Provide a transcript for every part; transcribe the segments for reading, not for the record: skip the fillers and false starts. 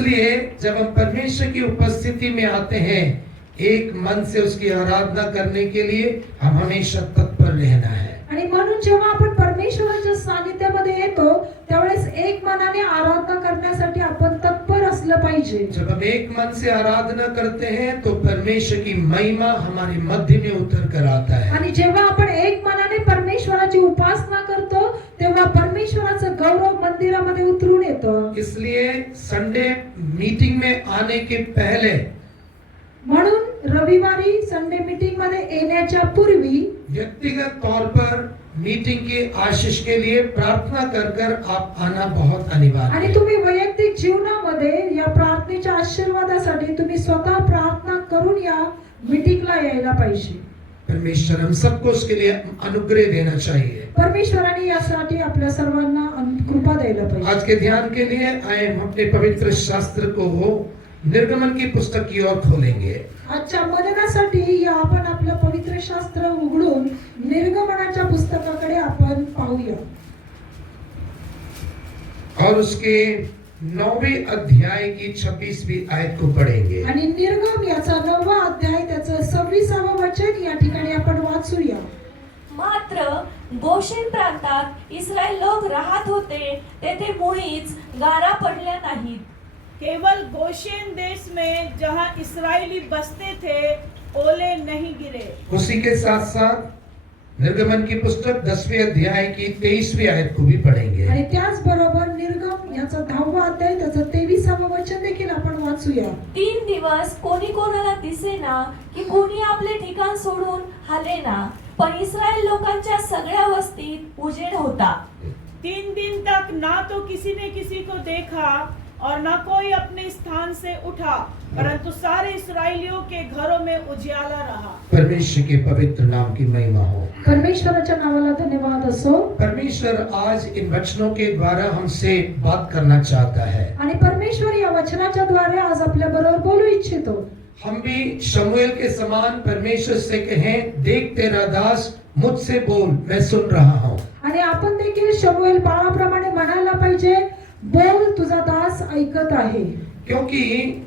इसलिए जब हम परमेश्वर की उपस्थिति में आते हैं, एक मन से उसकी आराधना करने के लिए हम हमेशा तत्पर रहना है। आणि म्हणून जेव्हा आपण परमेश्वराच्या सानिध्यामध्ये येतो त्यावेळेस एक मनाने आराधना करण्यासाठी आपण तत्पर असलं पाहिजे। जब हम एक मन से आराधना करते हैं तो परमेश्वर की महिमा हमारे मध्य में उतर कर आता है। आणि जेव्हा आपण एक मनाने परमेश्वराची उपासना करतो तेव्हा परमेश्वराचं गौरव मंदिरामध्ये उतरून येतं। इसलिए संडे मीटिंग में आने के पहले, म्हणून रविवारी संडे मीटिंग मध्ये येण्याच्या पूर्वी व्यक्तिगत तौर पर मीटिंग की आशीष के लिए प्रार्थना कर आप आना बहुत अनिवार्य आणि है। तुम्ही वैयक्तिक जीवनामध्ये या प्रार्थनेच्या आशीर्वादासाठी तुम्ही स्वतः प्रार्थना करून या मीटिंगला यायला पाहिजे। परमेश्वर हम सबको उसके लिए अनुग्रह देना चाहिए। परमेश्वराने यासाठी आपल्या सर्वांना कृपा द्यायला पाहिजे। आज के ध्यान के लिए आए हम अपने पवित्र शास्त्र को निर्गमन की पुस्तक की ओर खोलेंगे। आजच्या मननासाठी या आपण आपलं पवित्र शास्त्र उघडून निर्गमनाच्या पुस्तकाकडे आपण पाहूया और उसके 9वें अध्याय की 26वीं आयत को पढ़ेंगे। आणि निर्गम याचा 9वा अध्याय त्याचं 26वा वचन या ठिकाणी आपण वाचूया। मात्र गोशेन प्रांतात इस्रायल लोक राहत होते, तेथे मुळीच गारा पडल्या नाहीत। केवल गोशेन देश में जहां इस्राएली बसते थे ओले नहीं गिरे। उसी के साथ साथ निर्गमन की पुस्तक 10वें अध्याय की 23वीं आयत को भी पढ़ेंगे। आणि त्याच बरोबर निर्गम याचा 10वा अध्याय त्याचं 23वा वचन देखील आपण वाचूया। 3 दिवस कोणी कोणाला दिसेना की कोणी आपले ठिकाण सोडून हालेना, पण इस्रायल लोकांच्या सगळ्या वस्तीत उजेड होता। 3 दिन तक ना तो किसी ने किसी को देखा और न कोई अपने स्थान से उठा, परंतु सारे इस्राएलियों के घरों में उजियाला रहा। परमेश्वर के पवित्र नाम की महिमा हो। परमेश्वराच्या नावाला धन्यवाद असो। परमेश्वर आज इन वचनों के द्वारा हमसे बात करना चाहता है। आणि परमेश्वर या वचनाच्या द्वारे आज आपल्या बरोबर बोलू इच्छितो। हम भी शमूएल के समान परमेश्वर से कहें, देख तेरा दास मुझसे बोल, मैं सुन रहा हूँ। आणि आपण देखील शमूएल बाळाप्रमाणे म्हणायला पाहिजे, बोल तुझा दास ऐकत आहे। क्योंकि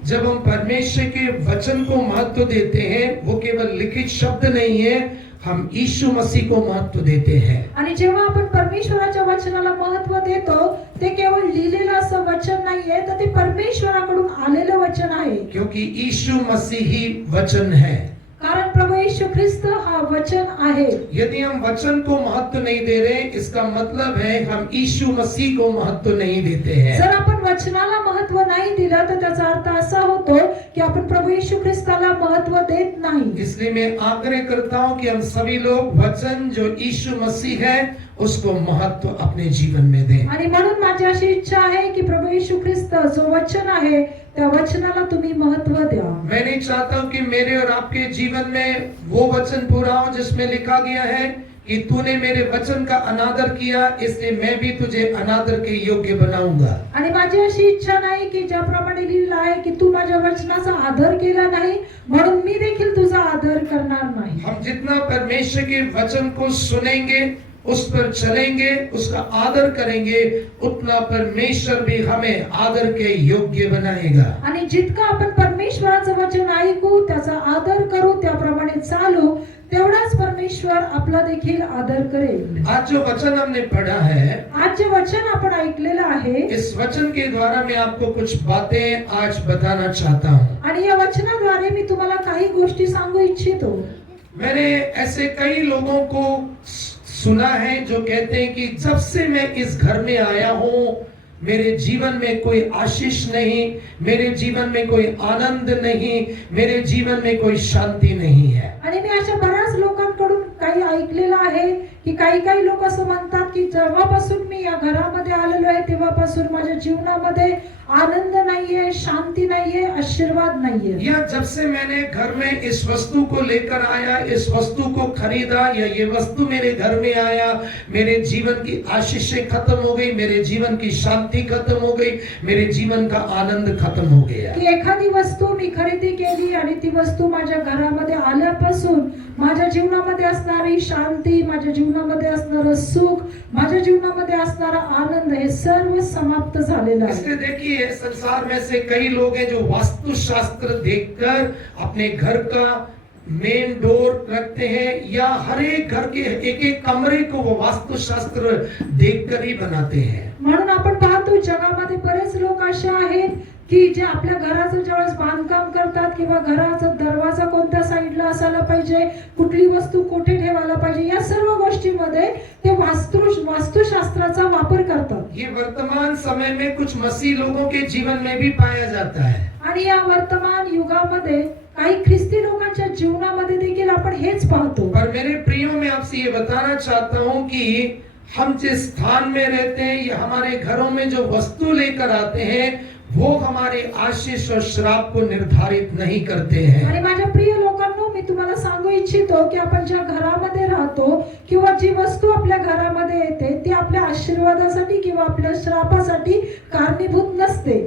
जब हम परमेश्वर के वचन को महत्व देते हैं, वो केवल लिखित शब्द नहीं है, हम यीशु मसीह को महत्व देते हैं। आणि जेव्हा आपण परमेश्वराच्या वचनाला महत्व देतो ते केवळ लिहिलेलं असं वचन नाहीये, तर ते परमेश्वराकडून आलेलं वचन आहे। क्योंकि यीशु मसीह ही वचन है। कारण प्रभू येशू ख्रिस्त हा वचन आहे। यदि हम वचन को महत्व नहीं दे रहे, इसका मतलब है हम यीशु मसीह को महत्व नहीं देते हैं। जर आपण वचनाला महत्व नाही दिलं तर त्याचा अर्थ असा होतो की आपण प्रभू येशू ख्रिस्ताला महत्व देत नाही। इसलिए मैं आग्रह करता हूं कि हम सभी लोग वचन जो यीशु मसीह है उसको महत्व अपने जीवन में दें। आणि म्हणून माझी अशी इच्छा आहे की प्रभू येशू ख्रिस्त जो वचन आहे त्या वचनाला तुम्ही महत्व द्या। मैं नहीं चाहता हूं कि मेरे और आपके जीवन में वो वचन पूरा हो जिसमें लिखा गया है कि तूने मेरे वचन का अनादर किया, इसलिए मैं भी तुझे अनादर के योग्य बनाऊंगा। आणि माझी अशी इच्छा नाही की ज्याप्रमाणे लिहिलं आहे की तू माझ्या वचनाचा आदर केला नाही म्हणून मी देखील तुझा आदर करणार नाही। हम जितना परमेश्वर के वचन को सुनेंगे, उस पर चलेंगे, उसका आदर करेंगे, उतना परमेश्वर भी हमें आदर के योग्य बनाएगा। आणि जितका आपण परमेश्वराचं वचन ऐकू, त्याचा आदर करू, त्याप्रमाणे चालू, तेवढाच परमेश्वर आपला देखील आदर करेल। आज जो वचन हमने पढ़ा है, आज जे वचन आपण ऐकलेलं आहे, इस वचन के द्वारा मैं आपको कुछ बातें आज बताना चाहता हूँ। आणि या वचनाद्वारे मी तुम्हाला काही गोष्टी सांगू इच्छितो। मैंने ऐसे कई लोगों को सुना है जो कहते हैं कि जब से मैं इस घर में आया हूँ मेरे जीवन में कोई आशीष नहीं, मेरे जीवन में कोई आनंद नहीं, मेरे जीवन में कोई शांति नहीं है। आणि मी अशा बऱ्याच लोकांकडून काही ऐकलेलं आहे की काही लोक असं म्हणतात की जेव्हापासून मी या घरामध्ये आलेलो आहे तेव्हापासून माझ्या जीवनामध्ये आनंद नाहीये, शांती नाहीये, आशीर्वाद नाहीये। या जब से मैंने घर में इस वस्तु को लेकर आया, इस वस्तु को खरीदा, या ये वस्तु मेरे घर में आया, मेरे जीवन की आशीषें खत्म हो गई, मेरे जीवन की शांति खत्म हो गई, मेरे जीवन का आनंद खत्म हो गया। की एखादी वस्तू मी खरेदी केली आणि ती वस्तू माझ्या घरामध्ये आल्यापासून माझ्या जीवनामध्ये असणारी शांती, माझ्या जीवनात जीवनामध्ये असणारं सुख, माझ्या जीवनामध्ये असणारा आनंद हे सर्व समाप्त झालेलं आहे. इसलिए देखिए संसार में से कई लोग हैं जो वास्तुशास्त्र देखकर अपने घर का मेन डोर रखते हैं या हर एक घर के एक एक कमरे को वो वास्तुशास्त्र देखकर ही बनाते हैं. म्हणून आपण पाहतो जगामध्ये बरेच लोक असे आहेत की जे आपल्या घराचं ज्यावेळेस बांधकाम करतात किंवा घराचा दरवाजा कोणत्या साईडला असायला पाहिजे, कुठली वस्तू कुठे ठेवायला पाहिजे, या सर्व गोष्टींमध्ये ते वास्तुशास्त्राचा वापर करतात. ये वर्तमान समय में कुछ मसीह लोगों के जीवन में भी पाया जाता है. आणि या वर्तमान युगामध्ये काही ख्रिस्ती लोकांच्या जीवनामध्ये देखील आपण हेच पाहतो. पर मेरे प्रियो मैं आपसे ये बताना चाहता हूँ कि हम जिस स्थान में रहते हैं या हमारे घरों में जो वस्तु लेकर आते हैं वो हमारे आशीष और श्राप को निर्धारित नहीं करते हैं. आणि माझ्या प्रिय लोकांनो, मी तुम्हाला सांगू इच्छितो की आपण ज्या घरामध्ये राहतो किंवा जी वस्तू आपल्या घरामध्ये येते ती आपल्या आशीर्वादासाठी किंवा आपल्या श्रापासाठी कारणीभूत नसते.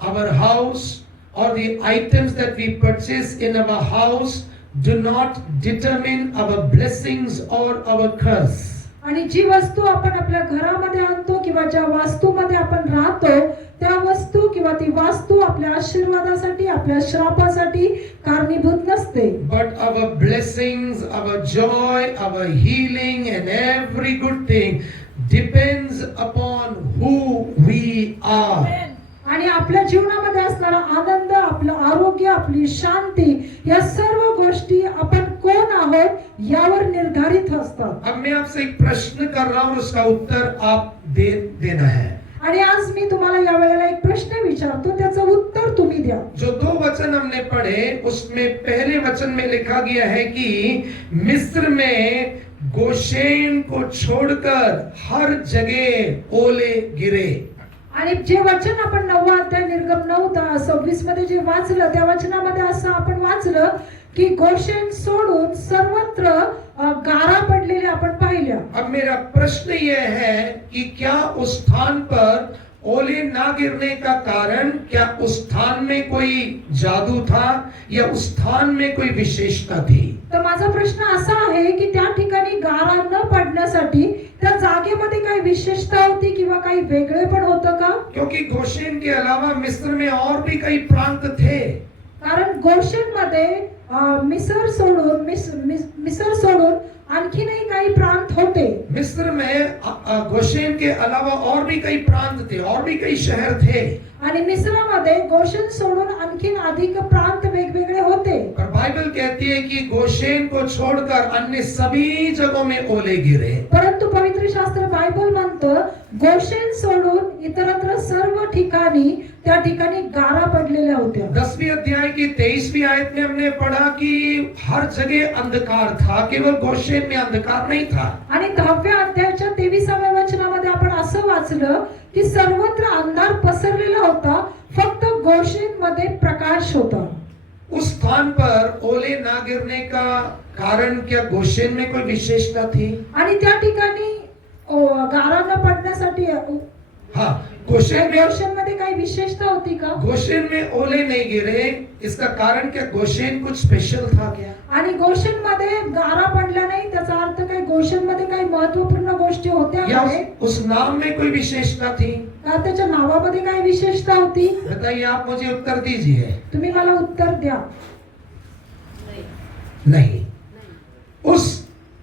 Our house or the items that we purchase in our house do not determine our blessings or our curse. आणि जी वस्तू आपण आपल्या घरामध्ये आणतो किंवा ज्या वास्तूमध्ये आपण राहतो त्या वस्तू किंवा ती वास्तू आपल्या आशीर्वादासाठी आपल्या श्रापासाठी कारणीभूत नसते. But our blessings, our joy, our healing and every good thing depends upon who we are. Amen. आणि आपल्या जीवनामध्ये असणारा आनंद, आपलं आरोग्य, आपली शांती, या सर्व गोष्टी आपण कोण आहोत यावर निर्धारित असतात. अब मैं आपसे एक प्रश्न कर रहा हूं, उसका उत्तर आप देना है. आणि आज मी तुम्हाला या वेळेला एक प्रश्न विचारतो, त्याचं उत्तर तुम्ही द्या. जो 2 वचन हमने पढ़े उसमें पहले वचन में लिखा गया है कि मिस्र में गोशेन को छोड़कर हर जगह ओले गिरे. आणि जे वचन आपण 9 अध्याय निर्गम 9:26 मध्ये जे वाचलं त्या वचनामध्ये असं आपण वाचलं की गोशेन सोडून सर्वत्र गारा पडलेल्या आपण पाहिल्या. अब मेरा प्रश्न यह है कि क्या उस स्थान पर ओले ना गिरने का कारण क्या उस स्थान में कोई जादू था या उस स्थान में कोई विशेषता थी? तर माझा प्रश्न असा आहे की त्या ठिकाणी गारा न पडण्यासाठी त्या जागेमध्ये काही विशेषता होती किंवा काही वेगळे पण होतं का? क्योंकि गोशेन के अलावा मिस्र में और भी कई प्रांत थे. कारण गोशेन मध्ये मिस्र सोडून आणखीनही काही प्रांत होते. मिस्र में गोशेन के अलावा और भी कई प्रांत थे, और भी कई शहर थे. आणि मिस्रामध्ये गोशेन सोडून आणखीन अधिक प्रांत वेगवेगळे होते. और बाइबल कहती है कि गोशेन को छोड़कर अन्य सभी जगहों में ओले गिरे. परंतु पवित्र शास्त्र बायबल म्हणतं गोशेन सोडून इतरत्र सर्व ठिकाणी त्या ठिकाणी गारा पडलेल्या होत्या. 10वीं अध्याय की 23वीं आयत में हमने पढ़ा कि हर जगह अंधकार था, केवल गोशेन में अंधकार नहीं था. आणि 10व्या अध्यायाच्या 23व्या वचनामध्ये आपण असं वाचलं की सर्वत्र अंधार पसरलेला होता, फक्त गोशेन मध्ये प्रकाश होता. उस स्थान पर ओले ना गिरने का कारण क्या गोशेन में कोई विशेषता थी? आणि त्या ठिकाणी गारा न पडण्यासाठी हाँ, गोशेन मध्ये काही विशेषता होती का? गोशेन में ओले नहीं गिरे, इसका कारण क्या गोशेन कुछ स्पेशल था क्या? आणि गोशेन मध्ये गारा पडल्या नाही त्याचा अर्थ काय गोशेन मध्ये काही महत्त्वपूर्ण गोष्टी होत्या या काय? उस नाम में कोई विशेषता थी? का त्याच्या नावामध्ये काही विशेषता होती? बताइए, आप मुझे उत्तर दीजिए. तुम्ही मला उत्तर द्या. नहीं. उस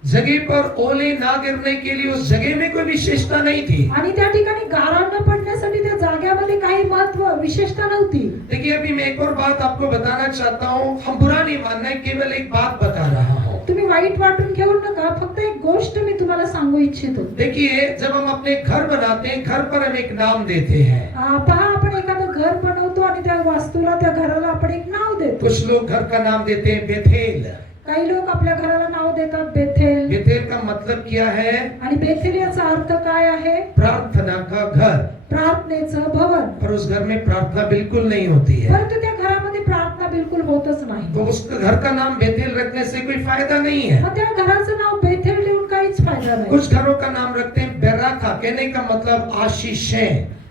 जगह पर ओले ना गिरने के लिए उस जगह में कोई विशेषता नहीं थी. आणि त्या ठिकाणी गारा न पडण्यासाठी त्या जागेमध्ये काही महत्व विशेषता नव्हती. देखिए, अभी मैं एक और बात आपको बताना चाहता हूँ. हम बुरा नहीं मानना है, केवल एक बात बता रहा हूँ. तुम्ही वाईट वाटून घेऊ नका, फक्त एक गोष्ट मी तुम्हाला सांगू इच्छितो. देखिए, जब हम अपने घर बनाते हैं, घर पर हम एक नाम देते हैं. पहा, आपण एखादं घर बनवतो आणि त्या वास्तूला त्या घराला आपण एक नाव देतो. कुछ लोग घर का नाम देते हैं बेथेल. काही लोक आपल्या घराला नाव देतात बेथेल. बेथेल का मतलब क्या है? आणि बेथेल याचा अर्थ काय आहे? प्रार्थना का घर. प्रार्थनेचं भवन. पर उस घर में प्रार्थना बिल्कुल नहीं होती है. परंतु त्या घरामध्ये प्रार्थना बिलकुल होतच नाही. तो उस घर का नाम बेथेल रखने से कोई फायदा नहीं है. मग त्या घराचं नाव बेथेल देऊन काहीच फायदा नाही. कुछ घरों का नाम रखते हैं बेराखा, कहने का मतलब आशीष है.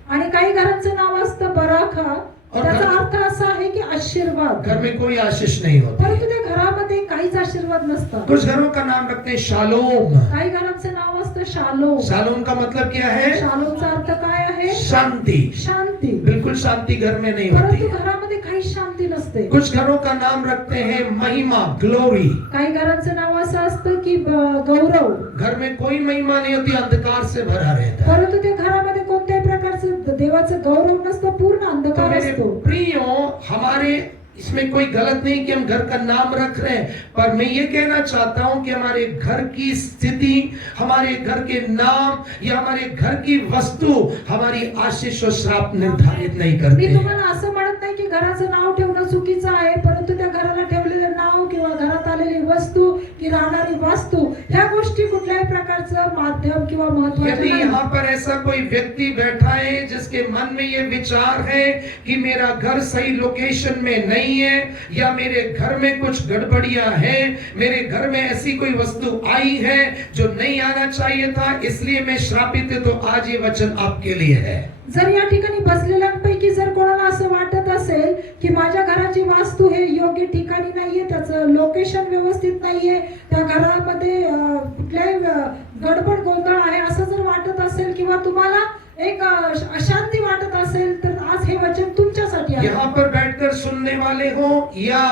आणि काही घरांचं नाव असतं बराखा, और त्याचा घर, अर्थ असा आहे की आशीर्वाद. घर में कोई आशीष नहीं होती. परंतु त्या घरामध्ये काहीच आशीर्वाद नसतात. कुछ घरों का नाम रखते हैं शालोम. काही घरांचं नाव असतं शालोम. शालोम का मतलब क्या है? शालोमचा अर्थ काय आहे? शांति. शांती. बिल्कुल शांति घर में नहीं परंतु होती. घरामध्ये काही शांती नसते. कुछ घरों का नाम रखते हैं महिमा, ग्लोरी. काही घरांचं नाव असं असतं की गौरव. घर में कोई महिमा नहीं होती, अंधकार से भरा रहता है. परंतु त्या घरामध्ये कोणत्याही प्रकारचं देवाचं गौरव नसतं, पूर्ण तो अंधकार मेरे असतो. प्रियो, हमारे इसमें कोई गलत नहीं कि हम घर का नाम रख रहे हैं, पर मैं ये कहना चाहता हूं कि हमारे घर की स्थिति, हमारे घर के नाम या हमारे घर की वस्तु हमारी आशीष और श्राप निर्धारित नहीं मी करते. तुम्हाला असं म्हणत नाही की घराचं नाव ठेवणं चुकीचं आहे, परंतु त्या घराला ठेवलेलं नाव किंवा घरात आलेली वस्तू की राहणारी वास्तू ह्या गोष्टी कुठल्याही प्रकारचं माध्यम किंवा महत्त्वाचं यदि नाही. यहाँ पर ऐसा कोई व्यक्ति बैठा है जिसके मन में ये विचार है कि मेरा घर सही लोकेशन में नहीं है, या मेरे घर में कुछ गड़बड़ियां हैं, मेरे घर में ऐसी कोई वस्तु आई है जो नहीं आना चाहिए था, इसलिए मैं श्रापित है, तो आज ये वचन आपके लिए है. जर या ठिकाणी बसलेल्यांपैकी जर कोणाला असं वाटत असेल की माझ्या घराची वास्तू हे योग्य ठिकाणी नाहीये, त्याचं लोकेशन व्यवस्थित नाहीये, त्या घरामध्ये कुठल्याही गडबड गोंधळ आहे असं जर वाटत असेल किंवा तुम्हाला एक अशांती वाटत असेल, तर आज हे वचन तुमच्यासाठी आहे. यहाँ पर बैठकर सुनने वाले हो या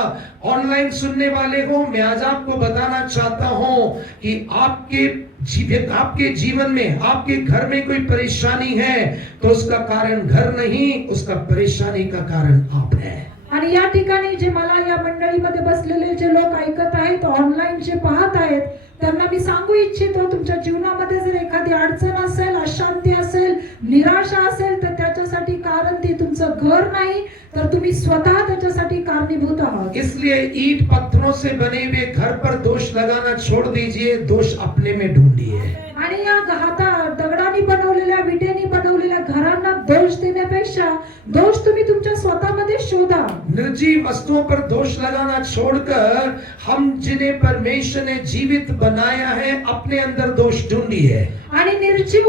ऑनलाइन सुनने वाले हो, मैं आज आपको बताना चाहता हूं कि आपके जीवन में, आपके घर में कोई परेशानी है तो उसका कारण घर नहीं, उसका परेशानी का कारण आप है. आणि या ठिकाणी जे मला या मंडळीमध्ये बसलेले जे लोक ऐकत आहेत, ऑनलाईन जे पाहत आहेत, त्यांना मी सांगू इच्छितो, तुमच्या जीवनामध्ये जर एखादी अडचण असेल, अशांती असेल, निराशा असेल, तर त्याच्यासाठी कारण ती तुमचं घर नाही, तर तुम्ही स्वतः त्याच्यासाठी कारणीभूत आहात. इसलिए ईंट पत्थरों से बने हुए घर पर दोष लगाना छोड़ दीजिए, दोष अपने में ढूंढिए. आणि या दगडांनी बनवलेल्या, विटेनी बनवलेल्या घरांना दोष देण्यापेक्षा दोष तुम्ही तुमच्या स्वतःमध्ये शोधा. निर्जीव वस्तुओं पर दोष लगाना छोड़कर हम जिन्हें परमेश्वर ने जीवित बनाया है, अपने अंदर दोष ढूंढिए. आणि निर्जीव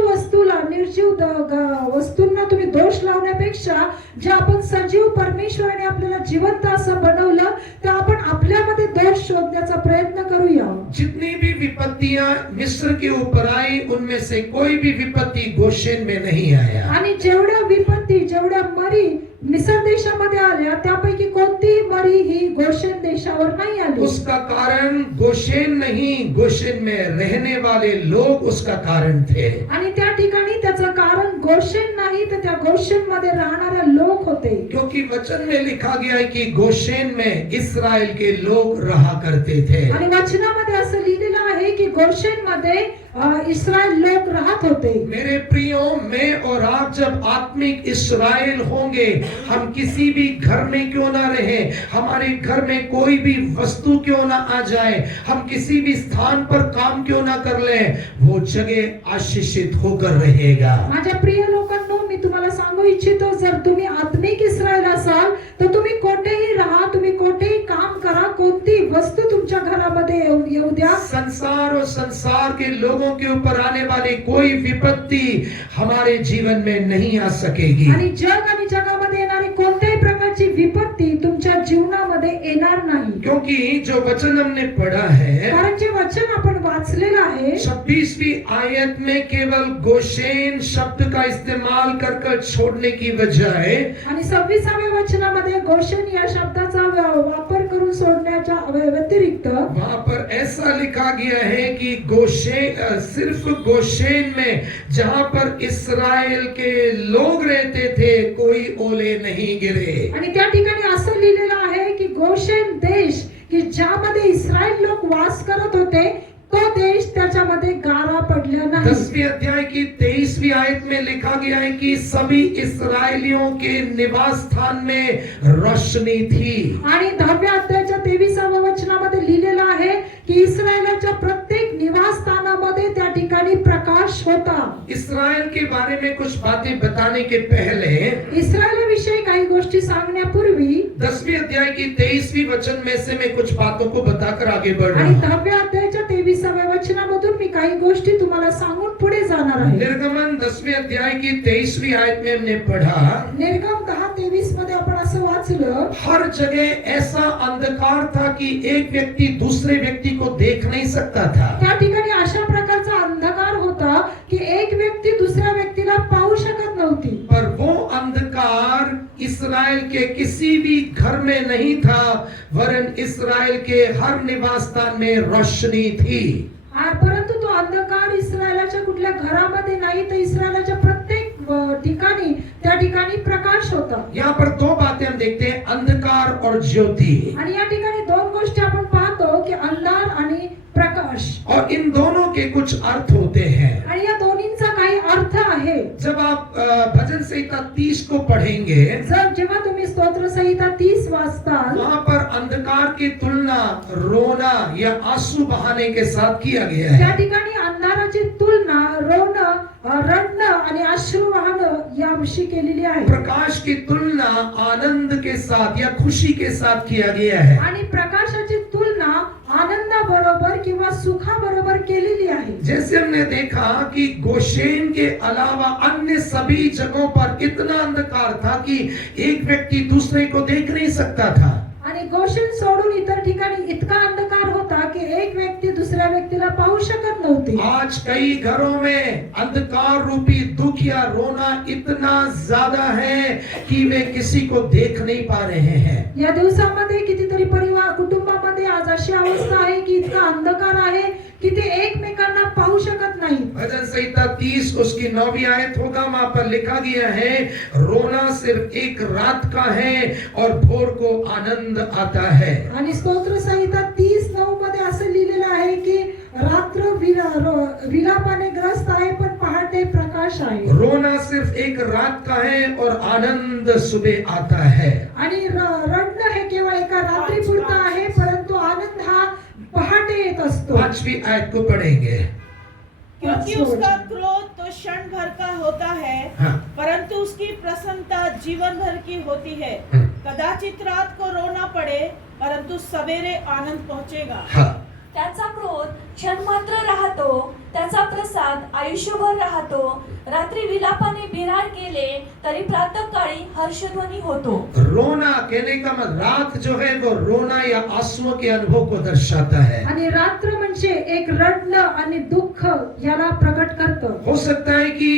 वस्तूंना तुम्ही दोष लावण्यापेक्षा जे आपण सजीव परमेश्वराने आपल्याला जिवंत असं बनवलं, तर आपण आपल्यामध्ये दोष शोधण्याचा प्रयत्न करूया. जितनी भी विपत्तियां मिस्र के ऊपर आई, उनमें से कोई भी विपत्ति गोशेन में नहीं आया. आणि जेवढ्या विपत्ती, जेवढ्या मरी मिस्र देशामध्ये आल्या, त्यापैकी कोणतीही मरी ही गोशेन देशावर नाही आली. उसका कारण गोशेन नहीं, गोशेन में रहने वाले लोग उसका कारण थे. आणि त्या ठिकाणी त्याचं कारण गोशेन नाही, तर त्या गोशेन मध्ये राहणारे लोक होते. क्योंकि वचन में लिखा गया है कि गोशेन में इस्राएल के लोग रहा करते थे. आणि वचनामध्ये असं लिहिलेलं आहे की गोशेन मध्ये इस्राएल लोक राहत होते. मेरे प्रियो, मैं और आप जब आत्मिक इस्राएल होंगे, हम किसी भी घर में क्यों ना रहे, हमारे घर में कोई भी वस्तु क्यों ना आ जाए, हम किसी भी स्थान पर काम क्यों ना कर ले, वो जगह आशीषित होकर रहेगा. माझ्या प्रिय लोकांनो, मी तुम्हाला सांगू इच्छितो, जर तुम्ही आत्मिक इस्राएल असाल तर तुम्ही कोठेही राहा, तुम्ही कोठेही काम करा, कोणती वस्तू तुमच्या घरामध्ये येऊ द्या, संसार और संसार के लोगों के ऊपर आने वाली कोई विपत्ति हमारे जीवन में नहीं आ सकेगी. आणि जग आणि जगामध्ये येणारी कोणत्याही प्रकारची विपत्ती तुमच्या जीवनामध्ये येणार नाही. क्योंकि जो वचन हमने पढ़ा है, कारण जे वचन आपण वाचलेलं आहे, 26वीं आयत में केवल गोशेन शब्द का इस्तेमाल कर छोड़ने की बजाय आणि 26व्या वचनामध्ये गोशेन या शब्दाचा वापर करून सोडण्याच्या व्यतिरिक्त वहां पर ऐसा लिखा गया है कि गोशेन, सिर्फ गोशेन में जहां पर इस्राएल के लोग रहते थे, कोई ओले नहीं गिरे. आणि त्या ठिकाणी असं लिहिलेलं आहे की गोशेन देश की ज्यामध्ये इस्रायल लोक वास करत होते, तो देश त्याच्यामध्ये गारा पडला नाही. 10वें अध्याय की 23वीं आयत में लिखा गया है कि सभी इस्राएलियों के निवास स्थान में रोशनी थी. आणि 10व्या अध्यायाच्या 23व्या वचनामध्ये लिहिलेलं आहे की इस्रायलाच्या प्रत्येक निवास स्थानामध्ये त्या ठिकाणी प्रकाश होता. इस्राएल के बारे में कुछ बातें बताने के पहले इस्रायलाविषयी काही गोष्टी सांगण्यापूर्वी 10वें अध्याय की 23वीं वचन में से मैं कुछ बातों को बताकर आगे बढ़ रहा आणि हूं. 10व्या अध्यायाच्या 23व्या वचनामधून मी काही गोष्टी तुम्हाला सांगून पुढे जाणार आहे. निर्गमन 10वें अध्याय की 23वीं आयत में हमने पढ़ा, निर्गम 10:23 मध्ये आपण असं वाचलं, हर जगह ऐसा अंधकार था कि एक व्यक्ति दूसरे व्यक्ति को देख नहीं सकता था। त्या ठिकाणी अशा प्रकारचा अंधकार होता की एक व्यक्ती दुसऱ्या व्यक्तीला पाहू शकत नव्हती. पर वो अंधकार इस्राएल के किसी भी घर में नहीं था, वरन इस्राएल के हर निवास स्थान में रोशनी थी। परंतु तो अंधकार इस्रायलाच्या कुठल्या घरामध्ये नाही, तर इस्रायलाच्या प्रत्येक ठिकाणी त्या ठिकाणी प्रकाश होता. यहाँ पर दो बातें हम देखते हैं, अंधकार और ज्योति। आणि या ठिकाणी दोन गोष्टी आपण पाहतो की अंधार आणि प्रकाश, और इन दोनों के कुछ अर्थ होते हैं। आणि या दोन्हींचा काही अर्थ आहे. जब आप भजन संहिता 30 को पढ़ेंगे, जेव्हा तुम्ही स्तोत्र संहिता 30 वाचताल, वहाँ पर अंधकार की तुलना रोना या आंसू बहाने के साथ किया गया त्या है। ठिकाणी अंधाराची तुलना रोणं, रडणं आणि अश्रू वाहणं याविषयी केलेली आहे. प्रकाश की तुलना आनंद के साथ या खुशी के साथ किया गया है। आणि प्रकाशाची तुलना आनंदाबरोबर किंवा सुखाबरोबर केलेली आहे. जैसे हमने देखा कि गोशेन के अलावा अन्य सभी जगहों पर इतना अंधकार था कि एक व्यक्ति दूसरे को देख नहीं सकता था। आणि गोशेन सोडून इतर ठिकाणी इतका अंधकार होता की एक व्यक्ती दुसऱ्या व्यक्तीला पाहू शकत नव्हती. आज कई घरों में अंधकार रूपी दुख या रोना इतना ज्यादा है कि वे किसी को देख नहीं पा रहे हैं। या दिवसामध्ये कितीतरी परिवार कुटुंबामध्ये आज अशी अवस्था आहे की इतका अंधकार आहे की ते एकमेकांना पाहू शकत नाही. भजन संहिता 30 उसकी 9वीं आयत होगा, वहां पर लिखा गया है, रोना सिर्फ एक रात का है और भोर को आनंद आता है। आणि स्तोत्र संहिता 30:9 मध्ये असं लिहिलेलं आहे की रात्र विलापाने ग्रस्त आहे पण पहाटे प्रकाश आहे. रोना सिर्फ एक रात का है और आनंद सुबह आता है। आणि रडणं हे केवळ एका रात्री पुरता आहे, परंतु आनंद हा पहाटे येत असतो. 5वीं आयत को पढ़ेंगे। क्योंकि उसका क्रोध तो क्षण भर का होता है, हाँ। परंतु उसकी प्रसन्नता जीवन भर की होती है। हाँ। कदाचित रात को रोना पड़े, परंतु सवेरे आनंद पहुंचेगा। हाँ, त्याचा क्रोध क्षणमात्र राहतो, त्याचा प्रसाद आयुष्यभर राहतो. रात्री विलापाने बिराड केले तरी प्रातःकाळी हर्षध्वनी होतो. रोना कहने का मतलब रात जो है वो रोना या आंसुओं के अनुभव को दर्शाता है। आणि रात्र म्हणजे एक रडणं आणि दुःख याला प्रकट करतं. हो सकता है कि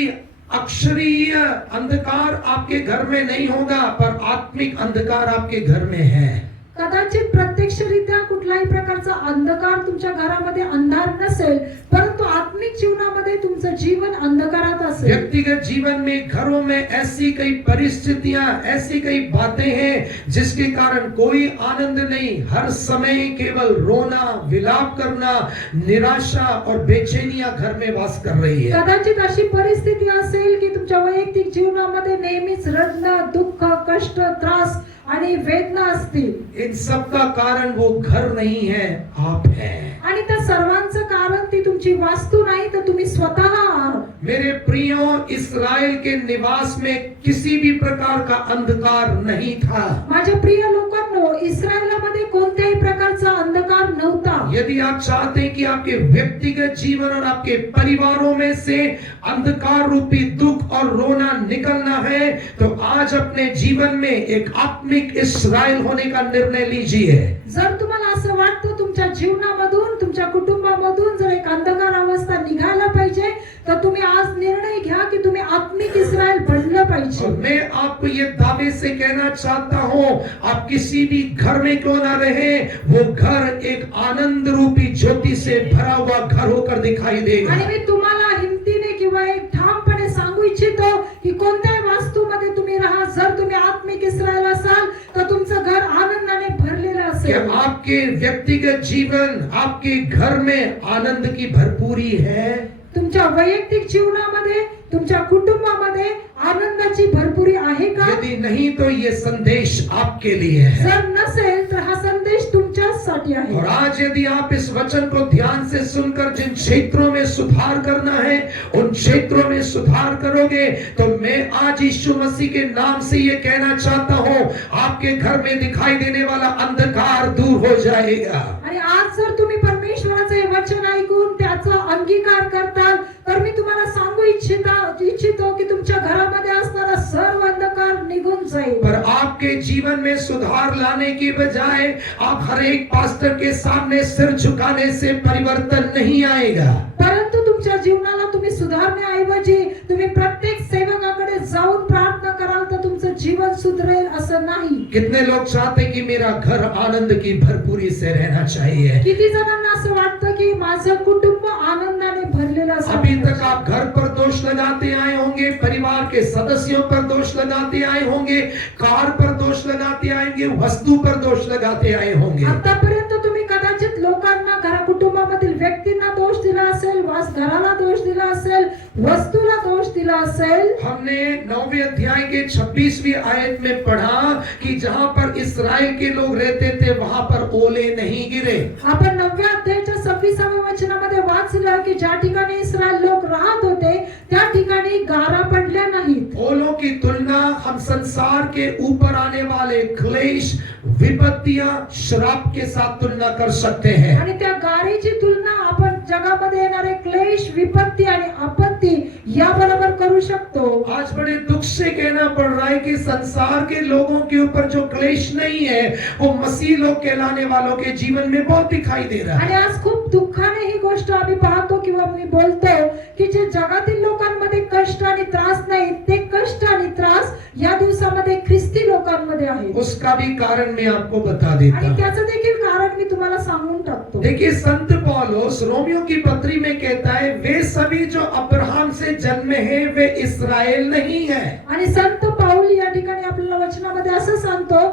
अक्षरीय अंधकार आपके घर में नहीं होगा, पर आत्मिक अंधकार आपके घर में है। कदाचित प्रत्यक्षरित्या कुठल्याही प्रकारचा अंधकार तुमच्या घरामध्ये अंधार नसेल, परंतु आत्मिक जीवनामध्ये तुमचं जीवन अंधकारात असेल. व्यक्तिगत जीवन में घरों में ऐसी कई परिस्थितियां, ऐसी कई बातें हैं जिसके कारण कोई आनंद नहीं, हर समय केवल रोना, विलाप करना, निराशा और बेचैनियां घर में वास कर रही है। कदाचित अशी परिस्थिती असेल की तुमच्या वैयक्तिक जीवनामध्ये नेहमीच रडणं, दुःख, कष्ट, त्रास आणि वेदना असतील. इन सब का कारण वो घर नहीं है, आप हैं। आणि त्या सर्वांचं कारण ती तुमची वास्तू नाही, तर तुम्ही स्वतः आहात. मेरे प्रियो, इस्राएल के निवास में किसी भी प्रकार का अंधकार नहीं था। माझ्या प्रिय लोकांनो, इस्रायलामध्ये कोणत्याही प्रकारचा अंधकार नव्हता. यदि आप चाहते हैं कि आपके व्यक्तिगत जीवन और आपके परिवारों में से अंधकार रूपी दुख और रोना निकलना है, तो आज अपने जीवन में एक आत्मिक इस्राएल होने का निर्णय लीजिए। जर तुम्हाला असं वाटतं तुमच्या जीवनामधून, तुमच्या कुटुंबामधून जर एक अंधकार अवस्था निघायला पाहिजे, तर तुम्ही आज निर्णय घ्या की तुम्ही आत्मिक इस्राएल बनलं पाहिजे. और मैं आपको ये दावे से कहना चाहता हूँ, आप किसी भी घर में क्यों ना रहे, वो घर एक आनंद रूपी ज्योति से भरा हुआ घर होकर दिखाई देगा। आणि मी तुम्हाला हिमतीने किंवा एक ठामपणे सांगू इच्छितो की कोणत्याही वास्तूमध्ये तुम्ही राहा, जर तुम्ही आत्मिक इस्राएल असाल तर तुमचं घर आनंदाने भरलेलं कि असेल. आपके व्यक्तिगत जीवन, आपके घर में आनंद की भरपूरी है। तुमच्या वैयक्तिक जीवनामध्ये, तुमच्या कुटुंबामध्ये आनंदाची भरपुरी आहे का? यदि नहीं तो ये संदेश आपके लिए है। जर नसेल तर हा संदेश तुमच्यासाठी आहे. और आज यदि आप इस वचन को ध्यान से सुनकर जिन क्षेत्रों में सुधार करना है, उन क्षेत्रों में सुधार करोगे, तो मैं आज यीशु मसीह के नाम से ये कहना चाहता हूँ, आपके घर में दिखाई देने वाला अंधकार दूर हो जाएगा। आणि आज जर तुम्ही परमेश्वराचे हे वचन ऐकून त्याचा अंगीकार करताल, तर मी तुम्हाला सांगू इच्छितो की तुमच्या घरामध्ये असणारा सर्व अंधकार निघून जाईल. पर आपके जीवन में सुधार लाने की बजाय आप हर एक पास्टर के सामने सिर झुकाने से परिवर्तन नहीं आएगा. परंतु तुमच्या जीवनाला तुम्ही सुधारण्याऐवजी तुम्ही प्रत्येक सेवकाकडे जाऊन प्रार्थना कराल तर तुमचं जीवन सुधरेल असं नाही. कितने लोग चाहते कि मेरा घर आनंद की भरपूरी से रहना चाहिए. किती जणांना असं वाटतं की माझं कुटुंब आनंदाने भरलेलं अभी असावं. तक आप घर पर दोष लगाते आए होंगे, परिवार के सदस्यों पर दोष लगाते आए होंगे, कार पर दोष लगाते आएंगे, वस्तू पर दोष लगाते आए होंगे. आतापर्यंत तुम्ही कदाचित लोकांना घरा कुटुंबामधील व्यक्तींना दोष दिला असेल, घराला दोष दिला असेल, वस्तूला दोष दिला असेल. हमने 9वें अध्याय के 26वीं आयत में पढ़ा कि जहां पर इस्राएल के लोग रहते थे वहां पर ओले नहीं गिरे. आपण 9व्या अध्यायाच्या 26व्या वचनामध्ये वाचलं की ज्या ठिकाणी इस्रायल लोक राहत होते त्या ठिकाणी गारा पडल्या नाहीत. ओलों की तुलना हम संसार के ऊपर आने वाले क्लेश, विपत्तियां, श्राप के साथ तुलना कर सकते हैं. आणि त्या गारीची तुलना आपण जगामध्ये येणारे क्लेश, विपत्ती आणि आपत्ती या बरोबर करू शकतो. आज बड़े दुख से कहना पड़ रहा है कि संसार के लोगों के ऊपर जो क्लेश नहीं है वो मसीह लोग कहलाने वालों के जीवन में बहुत दिखाई दे रहा आणि है. आज खूप दुःखाने ही गोष्ट आम्ही पाहतो किंवा मी बोलतो की जे जगातील लोकांमध्ये कष्ट आणि त्रास नाही ते कष्ट आणि त्रास या दिवसामध्ये ख्रिस्ती लोकांमध्ये आहे. उसका भी कारण मैं आपको बता देता आणि हूं. त्याचं देखील कारण मी तुम्हाला सांगून टाकतो. देखिए संत पौलुस रोमियो की पत्री में कहता है वे सभी जो अब्राहम से जन्मे हैं वे इस्राएल नहीं है. आणि संत पाऊल या ठिकाणी आपल्याला वचनामध्ये असं सांगतो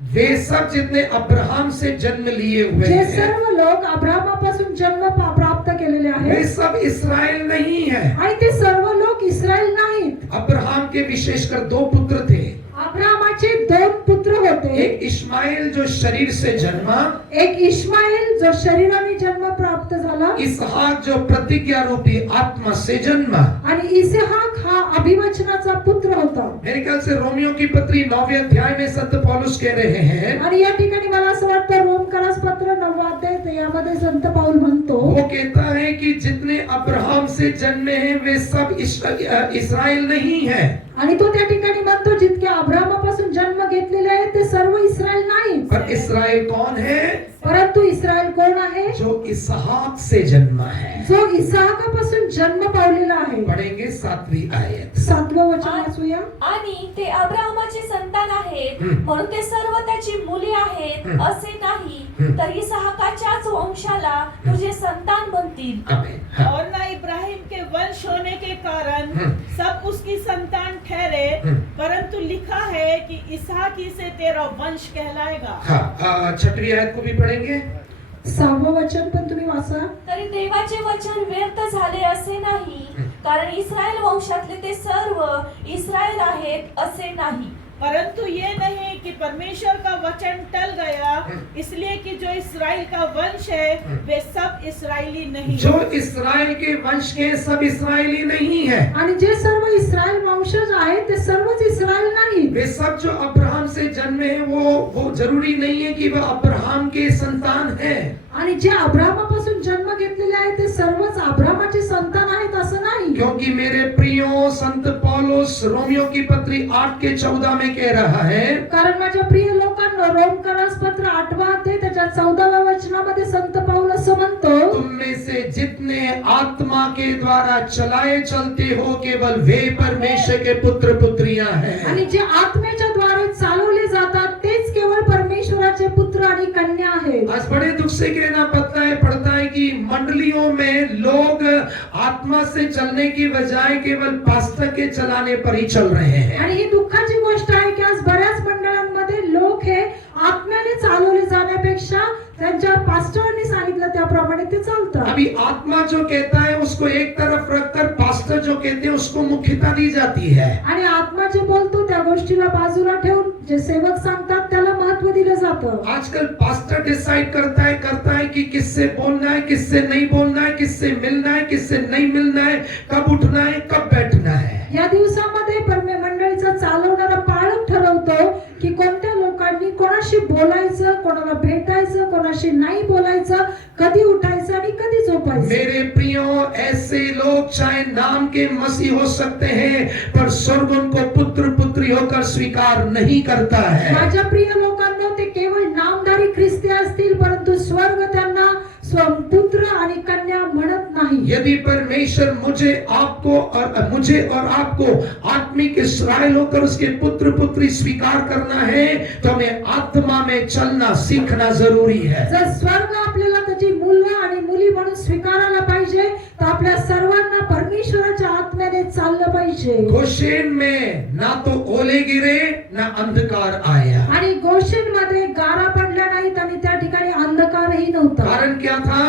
वे सब जितने अब्राहम से जन्म लिए हुए जे हैं सर्व लोक अब्राहमापासून जन्म प्राप्त केलेले वे आहेत सब इस्राएल नहीं है. आणि ते सर्व लोक इस्रायल नाहीत. अब्राहम के विशेषकर 2 पुत्र थे. अब्राहमाचे 2 पुत्र होते. एक इश्माइल जो शरीर से जन्मा, एक इश्माईल जो शरीराने जन्म प्राप्त झाला इसहाक जो प्रतिज्ञा रूपी आत्मा से जन्मा. आणि इसहाक हा अभिवचनाचा पुत्र होता. मेरे ख्याल से रोमियो की पत्री 9वें अध्याय में संत पौलुस कह रहे हैं, आणि या ठिकाणी मला असं वाटतं रोमकरास पत्र 9 अध्याय यामध्ये संत पाऊल म्हणतो वो कहता है कि जितने अब्राहम से जन्मे हैं वे सब इस्राएल नहीं है. आणि तो त्या ठिकाणी म्हणतो जितके अब्राहमापासून जन्म घेतलेले आहेत ते सर्व इस्रायल नाही. पर इस्राएल कौन है? परंतु इस्रायल कोण आहे? जो इसहाक से जन्मा है. जो इसहाकापासून जन्म पावलेला आहे. पढ़ेंगे 7वीं आयत. 7वं वचन वाचूया. आणि ते अब्राहमाचे संतान आहेत म्हणून ते सर्व त्याची मुले आहेत असे नाही, तर इसहाकाच्याच वंशाला तुझे संतान बनतील. आमीन. हाँ. और न इब्राहिम के वंश होने के कारण सब उसकी संतान ठहरे, परंतु लिखा है कि इसहाकी से तेरा वंश कहलाएगा. हाँ, 6वीं आयत को भी पढ़ेंगे. 6वं वचन पण तुम्ही वाचा. तरी देवाचे वचन व्यर्थ झाले असे नाही, कारण इस्रायल वंशातले ते सर्व इस्रायल आहेत असे नाही. परंतु ये नहीं कि परमेश्वर का वचन टल गया, इसलिए कि जो इस्राएल का वंश है वे सब इस्राएली नहीं. जो इस्राएल के वंश के सब इस्राएली नहीं है. आणि जे सर्व इस्रायल वंशज आहेत ते सर्वच इस्रायल नाही. वे सब जो अब्राहम से जन्मे हैं वो जरूरी नहीं है कि वह अब्राहम के संतान है. आणि जे अब्राहमापासून जन्म घेतलेले आहेत ते सर्वच अब्राहमाचे संतान आहेत असं नाही. क्योंकि मेरे प्रियो संत पौलुस रोमियो की पत्री 8 के 14 में कह रहा है, कारण माझ्या प्रिय लोकांना रोमकरास पत्र 8वां अध्याय त्याच्या 14व्या वचनामध्ये संत पाऊल असं म्हणतो, तुम में से जितने आत्मा के द्वारा चलाए चलते हो केवल वे परमेश्वर के पुत्र पुत्रियां हैं. आणि जे आत्म्याच्या द्वारे चालवले जातात तेच केवळ परमेश्वराचे पुत्र आणि कन्या आहेत. आज बड़े दुख से कहना पड़ता है कि मंडलियों में लोग आत्मा से चलने की बजाय केवल पास्टर के चलाने पर ही चल रहे हैं. आणि ही दुःखाची गोष्ट आहे की आज बऱ्याच मंडळांमध्ये लोक हे आत्म्याने चालवले जाण्यापेक्षा त्यांच्या पास्टरने सांगितलं त्याप्रमाणे ते चालतात. अभी आत्मा जो कहता है उसको एक तरफ रखकर पास्टर जो कहते हैं उसको मुख्यता दी जाती है. आणि आत्मा जे बोलतो त्या गोष्टीला बाजूला ठेवून जे सेवक सांगतात त्याला महत्त्व दिलं जातं. आजकल पास्टर डिसाइड करता है कि किससे बोलना है, किससे नहीं बोलना है, किससे मिलना है, किससे नहीं मिलना है, कब उठना है, कब बैठना है. या दिवसामध्ये मंडळीचा चालवणारा पालक ठरवतो की कोणत्या लोकांनी कोणाशी बोलायचं, कोणाला भेटायचं, कोणाशी नाही बोलायचं, कधी उठायचं आणि कधी झोपायचं. मेरे प्रियो ऐसे लोग चाहे नाम के मसीह हो सकते हैं, पर स्वर्ग उनको पुत्र पुत्री होकर स्वीकार नहीं करता है। माझ्या प्रिय लोकांनो, ते केवळ नामधारी ख्रिस्ती असतील, परंतु स्वर्ग त्यांना पुत्र आणि कन्या म्हणत नाही. यदि परमेश्वर मुझे और आपको आत्मिक इस्राएल होकर उसके पुत्र पुत्री स्वीकार करना है, तो हमें आत्मा में चलना सीखना जरूरी है। जर स्वर्ग आपल्याला त्याची मुलं आणि मुली म्हणून स्वीकारायला पाहिजे, तर आपल्या सर्वांना परमेश्वराच्या आत्म्याने चाललं पाहिजे. गोशेन में ना तो ओले गिरे ना अंधकार आया। आणि गोशेन मध्ये गारा पडल्या नाहीत आणि त्या ठिकाणी अंधकारही नव्हता. कारण क्या था?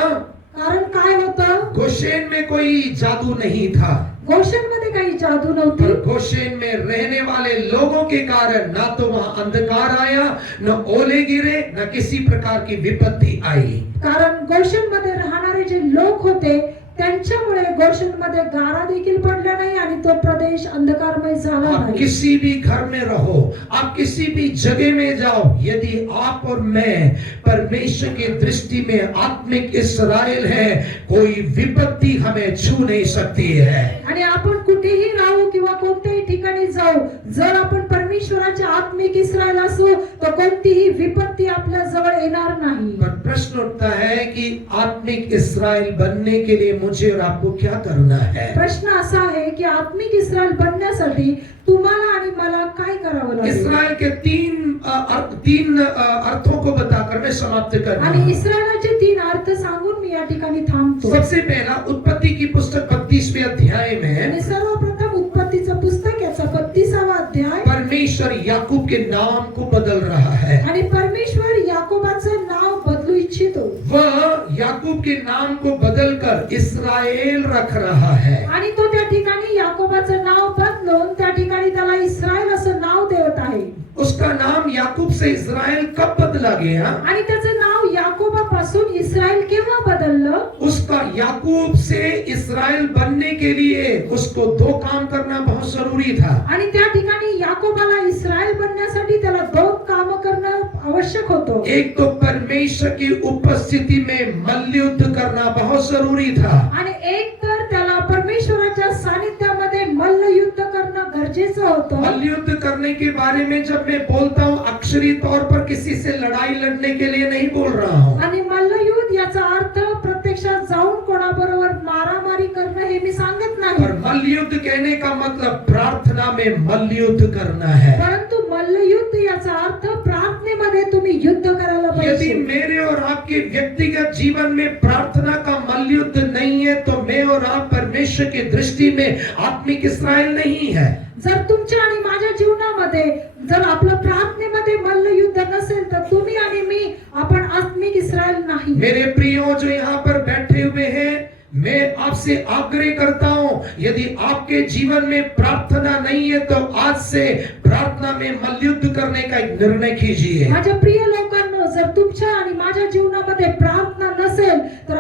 कारण काय होतं? गोशेन में कोई जादू नहीं था, गोशेन मध्ये काही जादू नव्हती. पर गोशेन में रहने वाले लोगों के कारण ना तो वहां अंधकार आया, न ओले गिरे, न किसी प्रकार की विपत्ति आई। कारण गोशेन मध्ये राहणारे जे लोक होते, त्यांच्यामुळे गोशेन मध्ये गारा देखील पडल्या नाही आणि तो प्रदेश अंधकारमय झाला आप नाही. किसी भी घर में रहो, आप किसी भी जगह में जाओ, यदि आप और मैं परमेश्वर की दृष्टि में आत्मिक इस्राएल है, कोई विपत्ति हमें छू नहीं सकती है। आणि आपण कुठेही राहू किंवा कोणत्याही ठिकाणी जाऊ, जर आपण परमेश्वराचे आत्मिक इस्राएल असू, तर कोणतीही विपत्ती आपल्या जवळ येणार नाही. पर प्रश्न उठता है कि आत्मिक इस्राएल बनने के लिए मुझे और आपको क्या करना है? प्रश्न असा आहे की आत्मिक इस्राएल बनण्यासाठी तुम्हाला आणि मला काय करावं लागेल? इस्राएल के तीन अर्थों को बताकर मैं समाप्त कर रहा आणि हूं। इस्राएलाचे 3 अर्थ सांगून मी या ठिकाणी थांबतो. सबसे पहला उत्पत्ति की पुस्तक 32वें अध्याय में आणि सर्वप्रथम उत्पत्तीचं पुस्तक याचा 32वा अध्याय. परमेश्वर याकूब के नाम को बदल रहा है। आणि परमेश्वर याकोबाचं नाव बदलू इच्छितो. वह याकूब के नाम को बदलकर इस्राएल रख रहा है। आणि तो त्या ठिकाणी याकोबाचं नाव बदलून त्या ठिकाणी त्याला इस्राएल असं नाव देत आहे. उसका नाम याकूब से इस्राएल कब बदला गया? आणि त्याचं नाव याकोबापासून इस्राएल केव्हा बदललं? उसका याकूब से इस्राएल बनने के लिए उसको 2 काम करना बहुत जरूरी था। आणि त्या ठिकाणी याकोबाला इस्राएल बनण्यासाठी त्याला 2 काम करणं आवश्यक होतं. एक तो परमेश्वर की उपस्थिति में मल्लयुद्ध करना बहुत जरूरी था। आणि एक तर त्याला परमेश्वराच्या सानिध्यामध्ये मल्लयुद्ध करणं गरजेचं होतं. मल्लयुद्ध करने के बारे में जब मैं बोलता हूँ, अक्षरी तौर पर किसी से लड़ाई लड़ने के लिए नहीं बोल रहा हूँ। आणि मल्लयुद्ध याचा अर्थ प्रत्यक्षात जाऊन कोणाबरोबर मारामारी करणं हे मी सांगत नाही. और मल्लयुद्ध कहने का मतलब प्रार्थना में मल्लयुद्ध करना है। परंतु मल्लयुद्ध याचा अर्थ प्रार्थनेमध्ये तुम्ही युद्ध करायला यदि पाहिजे. मेरे और आपके व्यक्तिगत जीवन में प्रार्थना का मल्लयुद्ध नहीं है, तो मैं और आप परमेश्वर की दृष्टि में आत्मिक इस्राएल नहीं है। जर तुमच्या आणि माझ्या जीवनामध्ये जर आपलं प्रार्थनेमध्ये मल्लयुद्ध नसेल, तर तुम्ही आणि मी आपण आत्मिक इस्राएल नाही. मेरे प्रियो जो यहाँ पर बैठे हुए हैं, मैं आपसे आग्रह करता हूं, यदि आपके जीवन में प्रार्थना नहीं है, तो आज से प्रार्थना में मल्लयुद्ध करने का एक निर्णय कीजिए। माझ्या प्रिय लोकांनो, जर तुमच्या आणि माझ्या जीवनामध्ये प्रार्थना नसेल, तर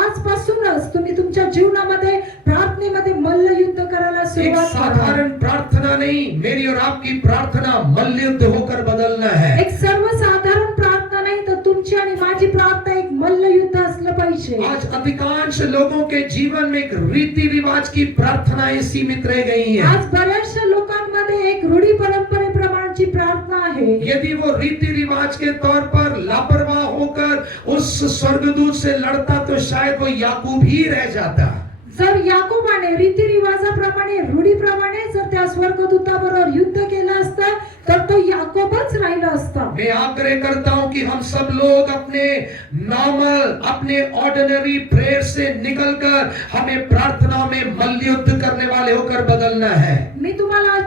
आजपासूनच तुम्ही तुमच्या जीवनामध्ये प्रार्थनेमध्ये मल्लयुद्ध करायला एक सुरुवात करा. साधारण प्रार्थना नहीं, मेरी और आपकी प्रार्थना मल्लयुद्ध होकर बदलना है। एक सर्वसाधारण प्रार्थना नाही, तर तुमची आणि माझी प्रार्थना एक मल्लयुद्ध असलं पाहिजे. आज अधिकांश लोगों के जीवन में एक रीति रिवाज की प्रार्थनाएं सीमित रह गई हैं। आज बऱ्याचशा लोकांमध्ये एक रूढी परंपरेप्रमाणेची प्रार्थना आहे. यदि वो रीति रिवाज के तौर पर लापरवाह होकर उस स्वर्गदूत से लड़ता, तो शायद वो याकूब ही रह जाता। जर याकोबाने रीतिरिवाजाप्रमाणे रूढीप्रमाणे जर त्या स्वर्गदूताबरोबर युद्ध केलं असतं, तर तो याकोबच राहिला असता. मैं आग्रह करता हूं कि हम सब लोग अपने नॉर्मल, अपने ऑर्डिनरी प्रेयर से निकलकर हमें प्रार्थना में मल्लयुद्ध करने वाले होकर बदलना है। मी तुम्हाला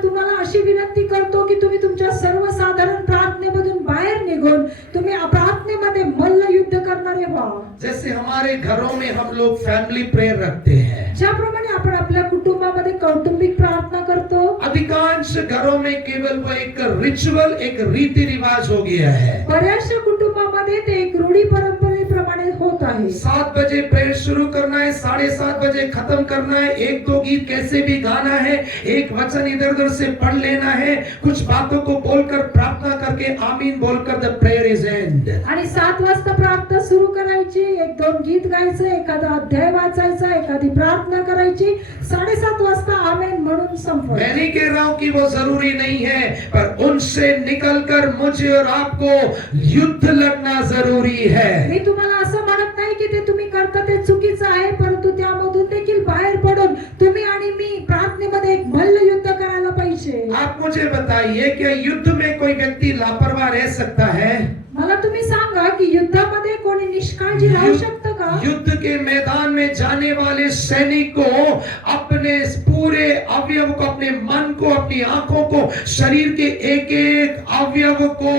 अशी विनंती करतो की तुम्ही तुमच्या सर्वसाधारण प्रार्थनेमधून बाहेर निघून तुम्ही प्रार्थनेमध्ये मल्लयुद्ध करणारे व्हा. जैसे हमारे घरों में हम लोग फैमिली प्रेयर रखते हैं, ज्याप्रमाणे आपण आपल्या कुटुंबामध्ये कौटुंबिक प्रार्थना करतो, अधिकांश अधिकांश घरों में केवल वो एक रिचुअल, एक रीति रिवाज हो गया है। बऱ्याचशा कुटुंबामध्ये ते एक रूढी परंपरेप्रमाणे होत आहे। 7 बजे प्रेयर शुरू करना है, 7:30 बजे खत्म करना है, 1-2 गीत कैसे भी गाना है, एक वचन इधर उधर से पढ़ लेना है, कुछ बातों को बोलकर प्रार्थना करके आमीन बोलकर द प्रेयर इज एंड। आणि 7 वाजता प्रार्थना सुरू करायची, 1-2 गीत गायचं, एखादा अध्याय वाचायचा, एखादी प्रार्थना करायची, 7:30 वाजता आमेन म्हणून मैं संपवायचं। नहीं कह रहा हूं कि वो जरूरी नहीं है, पर उनसे निकलकर मुझे और आपको युद्ध लड़ना जरूरी है। मी तुम्हाला असं म्हणत नाही की ते तुम्ही करता ते चुकीचं आहे, परंतु त्यामधून देखील बाहेर पडून तुम्ही आणि मी प्रार्थनेमध्ये एक मल्ल युद्ध करायला पाहिजे। आप मुझे बताइए, क्या युद्ध में कोई व्यक्ति लापरवाह रह सकता है? मला तुम्ही सांगा की युद्धामध्ये कोणी निष्काळजी राहू शकतं का? युद्ध के मैदान में जाने वाले सैनिक को अपने पूरे अवयव को, अपने मन को, अपनी आंखों को, शरीर के एक एक अवयव को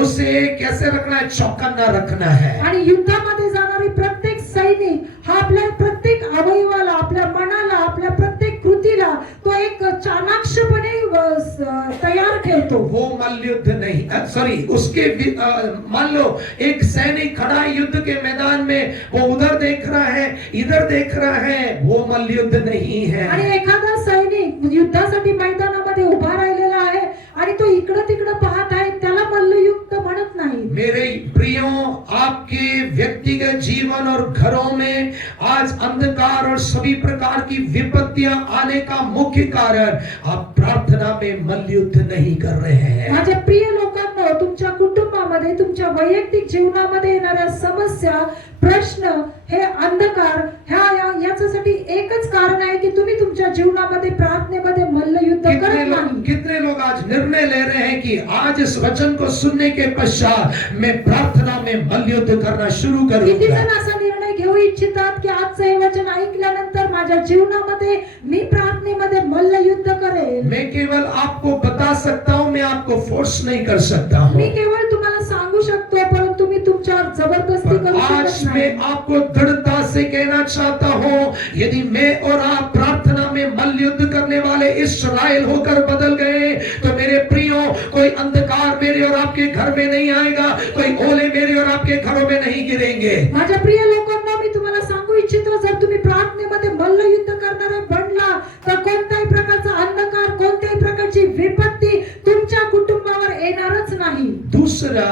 उसे कैसे रखना है? चौकन्ना रखना है। आणि युद्धामध्ये जाणारी प्रत्येक सैनिक हा आपल्या प्रत्येक अवयवाला, आपल्या मनाला, आपल्या प्रत्येक कृतीला तो एक चाणाक्षपणे तयार ठेवतो। वो मल्लयुद्ध नहीं, सॉरी, उसके मान लो एक सैनिक खड़ा है युद्ध के मैदान में, वो उधर देख रहा है, इधर देख रहा है, वो मल्लयुद्ध नहीं है। आणि एखादा सैनिक युद्धासाठी मैदानामध्ये उभा राहिलेला आहे आणि तो इकडं तिकडं पाहत आहे, त्याला मल्लयुद्ध म्हणत नाही। मेरे प्रियो, आपके व्यक्तिगत जीवन और घरों में आज अंधकार और सभी प्रकार की विपत्तियां आने का मुख्य कारण आप प्रार्थना में मल्लयुद्ध नहीं कर रहे हैं। माझ्या प्रिय लोकांनो, तुमच्या कुटुंबामध्ये, तुमच्या वैयक्तिक जीवनामध्ये येणाऱ्या समस्या, प्रश्न, हे अंधकार, याच्यासाठी एकच कारण आहे की तुम्ही तुमच्या जीवनामध्ये प्रार्थनेमध्ये मल्लयुद्ध करत नाही। कितने लोग आज निर्णय ले रहे हैं कि आज इस वचन को सुनने के पश्चात मैं प्रार्थना में मल्लयुद्ध करना शुरू किती करूंगा। जण असा निर्णय घेऊ इच्छितात की आजचं हे वचन ऐकल्यानंतर माझ्या जीवनामध्ये मी प्रार्थनेमध्ये मल्लयुद्ध करेल। मैं केवल आपको बता सकता हूं, मैं आपको फोर्स नहीं कर सकता हूं। मी केवळ तुम्हाला सांगू शकतो, परंतु मी तुमच्यावर जबरदस्ती करू आज शकत नाही। मैं आपको दृढ़ता से कहना चाहता हूं, यदि मैं और आप प्रार्थना में मल्लयुद्ध करने वाले इस्राएल होकर बदल गए, तो मेरे प्रियो, कोई अंधकार मेरे और आपके घर में नहीं आएगा, कोई ओले मेरे और आपके घरों में नहीं गिरेंगे। माझ्या प्रिय लोकांना मी तुम्हाला सांगू इच्छितो, जर तुम्ही प्रार्थनेमध्ये मल्लयुद्ध करणारे बनला तर कोणत्याही प्रकारचा अंधकार, कोणत्याही प्रकारची विपत्ती तुमच्या कुटुंबावर येणारच नाही। दूसरा,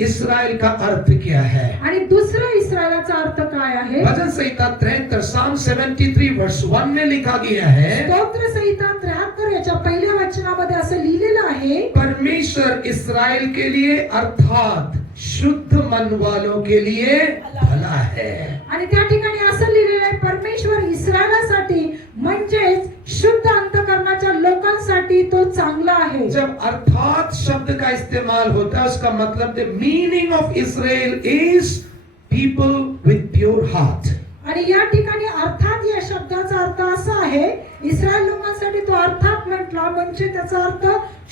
इस्राएल का अर्थ क्या है? आणि दुसरा इस्रायलाचा अर्थ काय आहे? भजन संहिता 73 Psalm 73 वर्ष 1 में लिखा गया है, स्तोत्र संहिता 73 याच्या पहिल्या वचनामध्ये असं लिहिलेलं आहे, परमेश्वर इस्राएल के लिए अर्थात शुद्ध मन वालों के लिए भला है। आणि त्या ठिकाणी असं लिहिलेलं आहे, परमेश्वर इस्रायलासाठी म्हणजेच शुद्ध अंतःकरणाच्या लोकांसाठी तो चांगला आहे। जब अर्थात शब्द का इस्तेमाल होता है, उसका मतलब the meaning of Israel is people with pure heart. आणि या ठिकाणी अर्थात या शब्दाचा अर्थ असा आहे, इस्रायल लोकांसाठी तो अर्थात म्हटला म्हणजे त्याचा अर्थ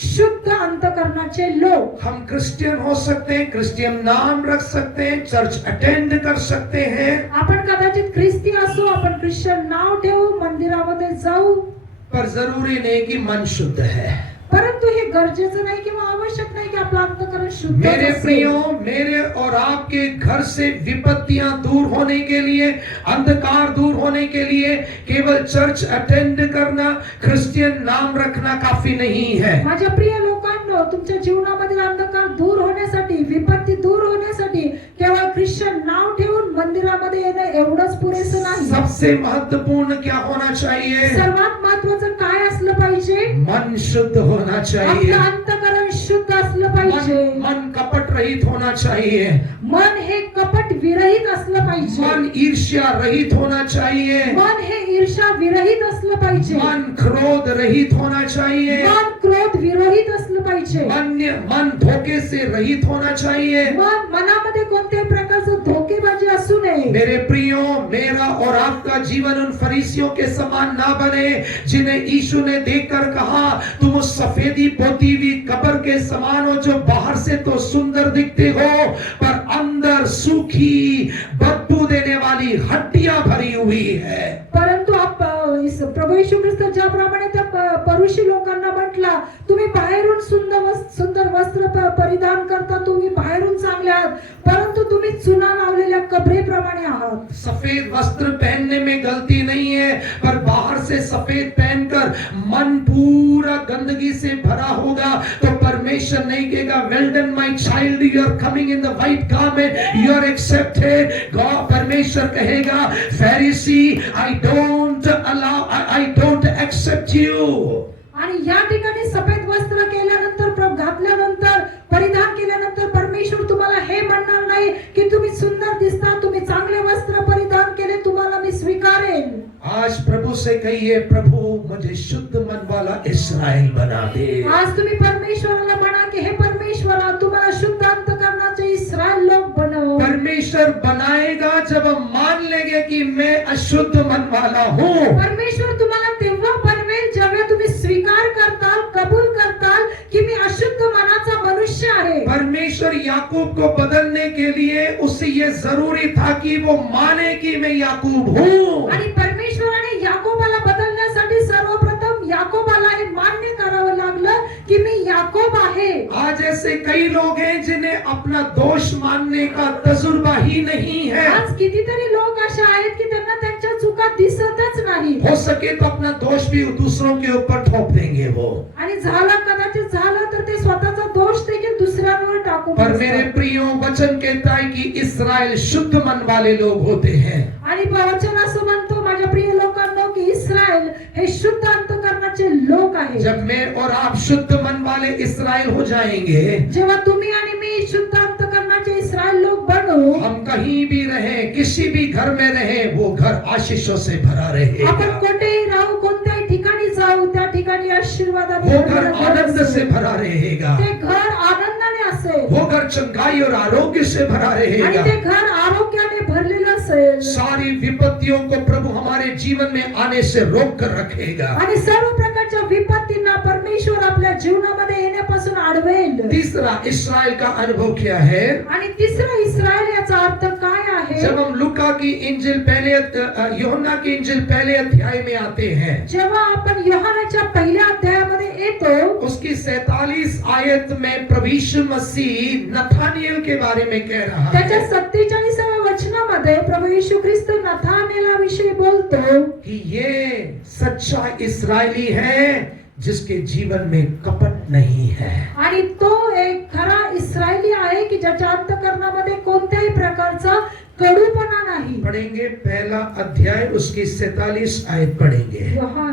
शुद्ध अंतःकरणाचे लोक। हम क्रिश्चियन हो सकते हैं, क्रिश्चियन नाम रख सकते हैं, चर्च अटेंड कर सकते हैं, आपण कदाचित ख्रिस्ती असू, आपण ख्रिश्चन नाव ठेवू, मंदिरामध्ये जाऊ, पर जरूरी नहीं कि मन शुद्ध है। परंतु हे गरजेचं नाही किंवा आवश्यक नाही की आपलं अंतःकरण शुद्ध मेरे असेल। प्रियो, मेरे और आपके घर से विपत्तियां दूर होने के लिए, अंधकार दूर होने के लिए केवल चर्च अटेंड करना, क्रिश्चियन नाम रखना काफी नहीं है। माझ्या प्रिय लोकांनो, तुमच्या जीवनामधील अंधकार दूर होण्यासाठी, विपत्ती दूर होण्यासाठी केवळ ख्रिश्चन नाव ठेवून मंदिरामध्ये येणं एवढंच पुरेसं नाही। सबसे महत्वपूर्ण क्या होना चाहिए? सर्वात महत्त्वाचं काय असलं पाहिजे? मन शुद्ध होना चाहिए। आपलं अंतःकरण शुद्ध असलं पाहिजे। मन कपट रहित होना चाहिए। मन हे कपट विरहित असलं पाहिजे। मन ईर्ष्या रहित होना चाहिए। मन हे ईर्ष्या विरहित असलं पाहिजे। मन क्रोध रहित होना चाहिए। मन क्रोध विरहित असलं पाहिजे। मन धोखे से रहित होना चाहिए। मनामध्ये कोणत्याही प्रकारचं धोकेबाजी असू नये। मेरे प्रियो, मेरा और आपका जीवन उन फरीसियों के समान ना बने जिन्हें यीशु ने देखकर कहा, तुम उस सफेदी पोती हुई कब्र के समान हो, जो बाहर से तो सुंदर दिखते हो पर अंदर सूखी बदबू देने वाली हड्डियां भरी हुई है। परंतु आप प्रभू येशू ख्रिस्त ज्याप्रमाणे त्या परुषी लोकांना म्हटला, तुम्ही बाहेरून सुंदर वस्त्र परिधान करता, तुम्ही बाहेरून चांगले आहात, परंतु तुम्ही चुना लावलेल्या कबरेप्रमाणे आहात. सफेद वस्त्र पहनने में गलती नहीं है, पर बाहर से सफेद पहनकर मन पूरा गंदगी से भरा होगा तो परमेश्वर नहीं कहेगा well done my child, you are coming in the white garment, you are accepted. God परमेश्वर कहेगा फरीसी, I don't allow, I don't accept you. आणि या ठिकाणी सफेद वस्त्र केल्यानंतर, घातल्यानंतर, परिधान केल्यानंतर परमेश्वर तुम्हाला हे म्हणणार नाही की तुम्ही सुंदर दिसता, तुम्ही चांगले वस्त्र परिधान केले, तुम्हाला मी स्वीकारेन. आज प्रभु से कहिए, प्रभु मुझे शुद्ध मन वाला इस्राएल बना दे. आज तुम्ही परमेश्वराला म्हणा की हे परमेश्वरा, तुम्हाला शुद्ध अंतःकरणाचे इस्राएल लोक बनव. परमेश्वर बनाएगा जब हम मान लेंगे कि मैं अशुद्ध मन वाला हूँ. परमेश्वर तुम्हाला तेव्हा बनवेल जेव्हा तुम्ही स्वीकार करताल, कबूल करताल की मी अशुद्ध मनाचा मनुष्य आहे. परमेश्वर याकूब को बदलने के लिए उसे ये जरूरी था कि वो माने कि मैं याकूब हूँ. आणि परमेश्वराने याकोबाला बदलण्यासाठी सर्वप्रथम याकोबाला हे मान्य करावं लागलं की मी याकोब आहे. आज ऐसे कई लोग हैं जिन्हें अपना दोष मानने का तजुर्बा ही नहीं है. आज कितीतरी लोक असे आहेत की त्यांना त्यांच्या चुका दिसतच नाही. हो सके तो अपना दोष भी दूसरों के ऊपर थोप देंगे वो. आणि कदाचित झालं तर ते स्वतःचा दोष देखील दुसऱ्यांवर टाकून पर बसतात. मेरे प्रियो, वचन कहता है कि इस्राएल शुद्ध मन वाले लोग होते हैं. आणि वचन असं म्हणतो, माझ्या प्रिय लोकांनो, की इस्राएल हे शुद्ध अंतःकरणाचे लोक आहेत. जब मैं और आप शुद्ध मन वाले इस्राएल हो जाएंगे, जेव्हा तुम्ही आणि मी शुद्ध अंतःकरणाचे इस्राएल लोक बनू, हम कहीं भी रहे, किसी भी घर में रहे, वो घर आशीषों से भरा आपण रहेगा. कोठेही राहू, कोणत्याही ठिकाणी जाऊ, त्या ठिकाणी आशीर्वादाने वो घर आनंद से भरा रहेगा. ते घर आनंदाने असेल. वो घर चंगाई और आरोग्य से भरा आणि रहेगा. ते घर आरोग्याने भरलेलं असेल. सारी विपत्तियों को प्रभु हमारे जीवन में आने से रोक कर रखेगा. आणि सर्व प्रकारच्या विपत्तींना परमेश्वर आपल्या जीवनामध्ये येण्यापासून अडवेल. तीसरा इस्राएल का अनुभव क्या है? आणि तिसरा इस्राएल याचा अर्थ काय आहे? जब हम लूका की इंजिल पहले यूहन्ना की इंजिल पहले अध्याय में आते हैं, जेव्हा आपण यूहन्नाच्या पहिल्या अध्यायामध्ये येतो, उसकी 47 आयत में प्रभु यीशु मसीह नथानिएल के बारे में कह रहा त्याच्या है 47व्या वचनामध्ये प्रभू येशू ख्रिस्त नथानेला विषयी बोलतो कि ये सच्चा इस्राएली है जिसके जीवन में कपट नहीं है. आणि तो एक खरा इस्रायली आहे की ज्याच्या अंतःकरणामध्ये कोणत्याही प्रकारचा कडूपणा नाही. पढ़ेंगे पहला अध्याय उसकी 47 आयत पढ़ेंगे. यूहन्ना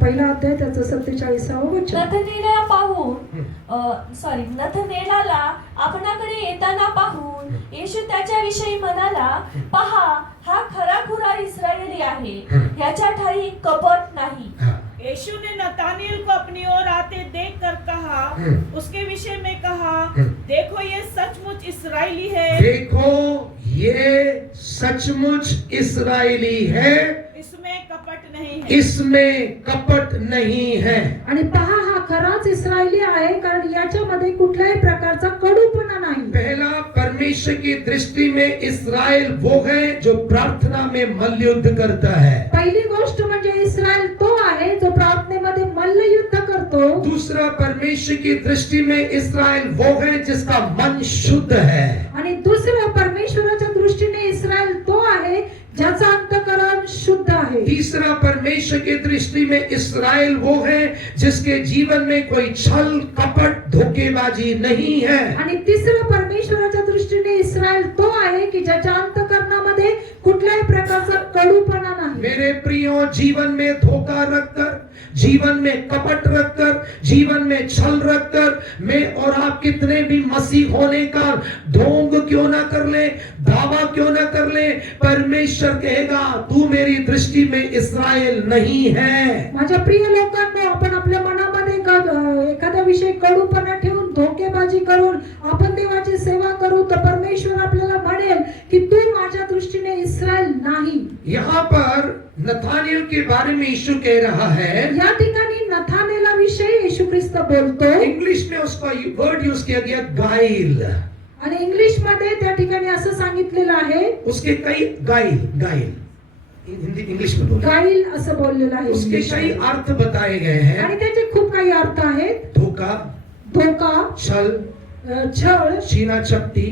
पहिला अध्याय त्याचं 47वं वचन. नथनेला पाहून नथनेलाला आपणाकडे येताना पाहून येशू त्याच्याविषयी म्हणाला, पहा, हा खराखुरा इस्राएली आहे, ह्याच्या ठाई कपट नाही. यीशु ने नतानिएल को अपनी ओर आते देखकर कहा, उसके विषय में कहा, देखो ये सचमुच इस्राएली है. देखो ये सचमुच इस्राएली है, इसमें कपट नहीं है. इसमें कपट नहीं है. आणि पहा, हा खराच इस्रायली आहे, कारण याच्यामध्ये कुठल्याही प्रकारचा कडूपणा नाही. पहला, परमेश्वर की दृष्टि में इस्राएल वो है जो प्रार्थना में मल्लयुद्ध करता है. पहिली गोष्ट म्हणजे इस्रायल तो आहे जो प्रार्थनेमध्ये मल्लयुद्ध करतो. दूसरा, परमेश्वर की दृष्टि में इस्राएल वो है जिसका मन शुद्ध है. आणि दुसरं, परमेश्वराच्या दृष्टीने इस्रायल तो आहे ज्याचा अंतःकरण शुद्ध आहे. तीसरा, परमेश्वर की दृष्टि में इस्राएल वो है जिसके जीवन में कोई छल कपट धोखेबाजी नहीं है. आणि तिसरं, परमेश्वराच्या दृष्टीने इस्रायल तो आहे की ज्याच्या अंतःकरणामध्ये कुठल्याही प्रकारचा कडूपणा नाही. मेरे प्रियो, जीवन में धोखा रखकर, जीवन में कपट रखकर, जीवन में छल रखकर मैं और आप कितने भी मसीह होने का ढोंग क्यों ना कर ले, दावा क्यों ना कर ले, परमेश्वर कहेगा तू मेरी दृष्टि में इस्राएल नहीं है. माझ्या प्रिय लोकांनो, आपण आपल्या मनामध्ये एखादा विषय कडूपणा ठेवून, धोकेबाजी करून आपण देवाची सेवा करू, तर परमेश्वर आपल्याला म्हणेल की तू माझ्या दृष्टीने इस्राएल नाही. यहाँ पर नथानिएल के बारे में यीशु कह रहा है. या ठिकाणी नथानेला विषयी येशू ख्रिस्त बोलतो. इंग्लिश में उसका वर्ड यूज किया गया गाइल. आणि इंग्लिश मध्ये त्या ठिकाणी असं सांगितलेलं आहे, उसके कई गाइल हिंदी इंग्लिश में बोलो। गाईल असं बोललेलं आहे उसके इंग्लिश कई मध्ये. अर्थ बताए गए हैं। आणि त्याचे खूप काही अर्थ आहेत. धोखा, धोका, छल, छळ छीना चपटी,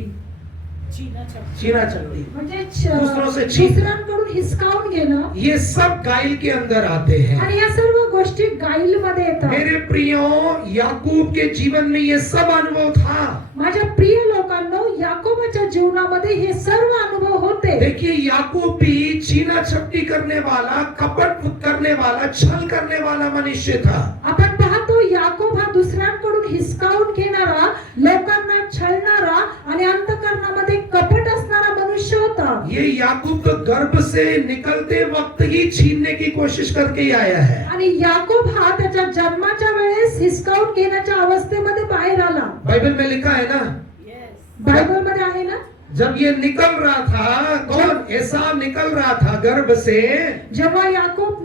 छीना झपटी, छीना चपटी, म्हणजे दुसरों से छीन. दुसऱ्यांकडून हिसकावून घेणं. ये सब गाइल के अंदर आते हैं। आणि या सर्व गोष्टी गाईल मध्ये येतात. मेरे प्रियो, याकूब के जीवन में ये सब अनुभव था। माझ्या प्रिय लोकांनो, याकोबाच्या जीवनामध्ये हे सर्व अनुभव होते. देखिए, याकूब भी छीना चपटी करने वाला, कपट करने वाला, छल करने वाला मनुष्य था। आपण पाहतो याकोब हा दुसऱ्यांकडून हिसकावून घेणारा, लोकांना छळणारा आणि अंतःकरणामध्ये कपट असणारा मनुष्य होता. ये याकूब तो गर्भ से निकलते वक्त ही छीनने की कोशिश करके ही आया है। आणि याकोब हा त्याच्या जन्माच्या वेळेस हिसकावून घेण्याच्या अवस्थेमध्ये बाहेर आला. बाइबल में लिखा है ना, यस, बायबल मध्ये आहे ना, जब ये निकल रहा था, कौन? एसाव निकल रहा था गर्भ से। जेव्हा याकोब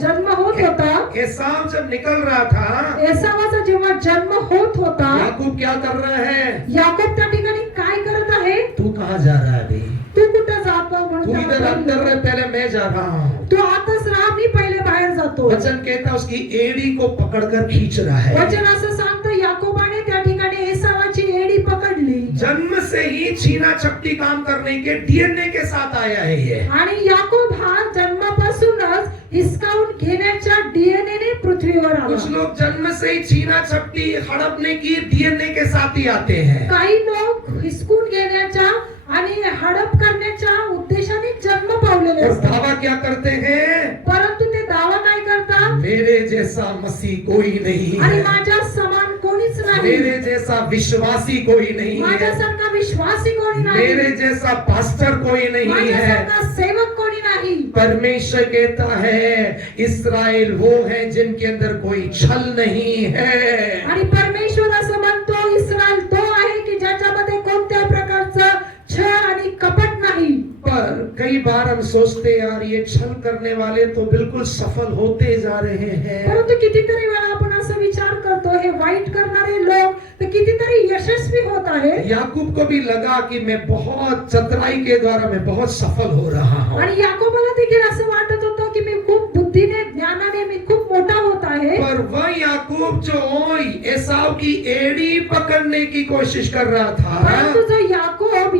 जन्म होत होता, एसाव जब निकल रहा था, एसावाचा जेव्हा जन्म होत होता, याकूब क्या कर रहा है? याकोब त्या ठिकाणी काय करत आहे? तू कहाँ जा रहा है अभी? तू कुठं जातो? तू म्हणून इधर त्याला अंदर बोलले, रह, पहले मैं जा रहा हूँ। तू आताच राहा, मी पहिले बाहेर जातो. वचन कहता उसकी एड़ी को पकड़कर खींच रहा है। वचन असं सांगतं, याकोबाने त्या ठिकाणी एसावाची एडी पकडली. जन्म से ही छीना चपटी काम करने के डीएनए के साथ आया है ये। आणि याकोब हा जन्मापासूनच हिसकावून घेण्याच्या डीएनए ने पृथ्वीवर आला. कुछ लोग जन्म से ही छीना चपटी हड़पने की डीएनए के साथ ही आते हैं। काही लोक हिसकून घेण्याच्या आणि हडप करण्याच्या उद्देशाने जन्म पावलेले और असतात. दावा क्या करते हैं? परंतु ते दावा काय करतात? मेरे जैसा मसीह कोई नहीं आणि है, माझ्या समान कोणीच नाही, मेरे जैसा विश्वासी कोई नहीं है, माझ्यासारखा विश्वासी कोणी नाही, मेरे जैसा पास्टर कोई नहीं है। माझ्यासारखा सेवक कोणी नाही. परमेश्वर कहता है, इस्राएल वो है जिनके अंदर कोई छल नहीं है। आणि परमेश्वर असं म्हणतो, इस्रायल तो आहे की ज्याच्यामध्ये कोणत्या प्रकारचं छळ आणि कपट नाही. पर कई बार हम सोचते हैं, यार ये छल करने वाले तो बिल्कुल सफल होते जा रहे हैं। परंतु कितीतरी वेळा आपण असं विचार करतो, हे वाईट करणारे लोक तर कितीतरी यशस्वी होत आहे. याकूब को भी लगा कि मैं बहुत चतुराई के द्वारा मैं बहुत सफल हो रहा हूँ। आणि याकोबाला देखील असं वाटत होतं की मी खूप बुद्धीने, ज्ञानाने मी खूप मोठा होत आहे. पर वह याकूब जो एसाव की एड़ी पकड़ने की कोशिश कर रहा परंतु था, जो याकोब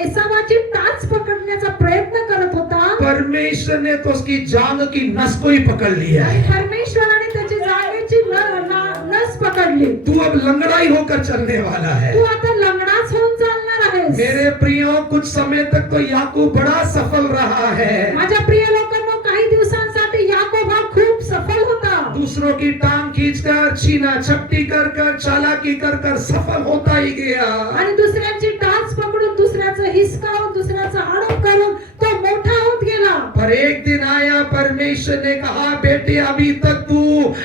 एसावाची टाच पकडण्याचा प्रयत्न करत होता, परमेश्वर ने तो उसकी जांग की नस को ही पकड़ लिया आणि है। परमेश्वराने त्याची जागेची नस पकडली. तू अब लंगड़ाई होकर चलने वाला है। तू आता लंगडाच होऊन चालणार आहेस. मेरे प्रियो, कुछ समय तक तो याकूब बड़ा सफल रहा है। माझ्या प्रिय लोकांनो, काही दिवसांसाठी याकोब हा खूप सफल होता. दूसरों की टांग खींचकर, छीना चपटी कर कर, चालाकी कर कर सफल होता ही गया। आणि दुसऱ्यांची टाच पकडून, दुसऱ्याचं हिसकावून, दुसऱ्याचं हडप करून तो मोठा होत गेला. पर एक दिन आया, परमेश्वर ने कहा, बेटे अभी तक तू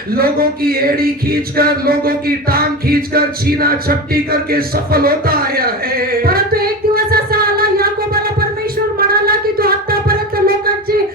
लोगों की एड़ी खींचकर, लोगों की टांग खींचकर, छीना चपटी करके सफल होता आया है। परंतु एक दिवस असा आला, याकोबाला परमेश्वर म्हणाला की तू आतापर्यंत लोकांची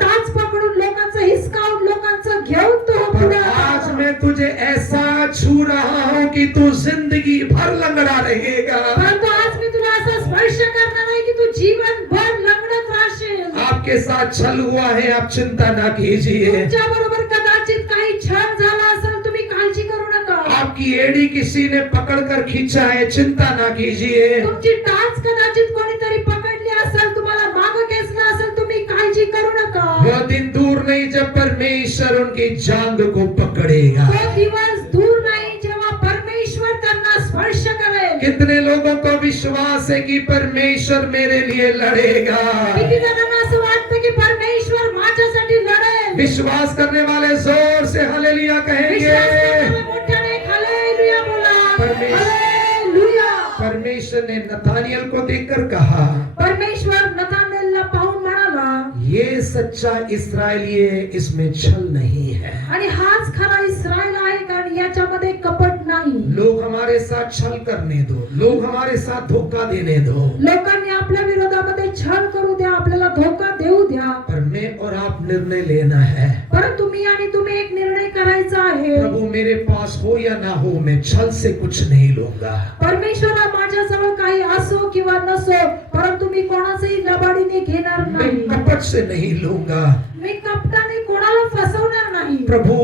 टाच पकडून, लोकांचं हिसकावून, लोकांचं घेऊन तो पर पुढे आज आला. मैं तुझे ऐसा छू रहा हूँ कि तू जिंदगी भर लंगड़ा रहेगा। परंतु आज मी तुला असा स्पर्श करणार आहे की तू जीवनभर लंगडत राहशील. आपके साथ छल हुआ है, आप चिंता ना कीजिए। तुमच्या बरोबर कदाचित काही छळ झाला असेल, तुम्ही काळजी करू नका. आपकी एड़ी किसी ने पकड़कर खींचा है, चिंता ना कीजिए। तुमची टाच कदाचित कोणीतरी पकडली असेल, तुम्हाला माग खेचलं असेल, तुम्ही काळजी करू नका. वो दिन दूर नहीं जब परमेश्वर उनकी जांग को पकड़ेगा। तो दिवस दूर नाही जेव्हा परमेश्वर त्यांना स्पर्श करेल. कितने लोगों को विश्वास है कि परमेश्वर मेरे लिए लड़ेगा? किती जणांना असं वाटतं की परमेश्वर माझ्यासाठी लढेल? विश्वास करने वाले जोर से हालेलुया कहेंगे। विश्वास करणारे मोठ्याने एक हालेलुया बोला. हालेलुया. परमेश्वर ने नतानियल को देखकर कहा, परमेश्वर नतानेलला पाहून म्हणाला, ये सच्चा इस्राएली, इसमें छल नहीं है। आणि हाच खरा इस्रायल आहे, कारण याच्यामध्ये कपट नाही. लोग हमारे साथ छल करने दो, लोग हमारे साथ धोखा देने दो, लोकांनी आपल्या विरोधामध्ये छळ करू द्या, आपल्याला धोका देऊ द्या, पर मैं और आप निर्णय लेना है। परंतु मी आणि तुम्ही एक निर्णय करायचा आहे. प्रभु मेरे पास हो या ना हो, मैं छल से कुछ नहीं लूंगा। परमेश्वरा माझ्याजवळ काही असो किंवा नसो, परंतु मी कोणाचंही लबाडीने घेणार मैं नाही, कपट से नहीं लूंगा। मी कपटाने कोणाला फसवणार नाही। प्रभु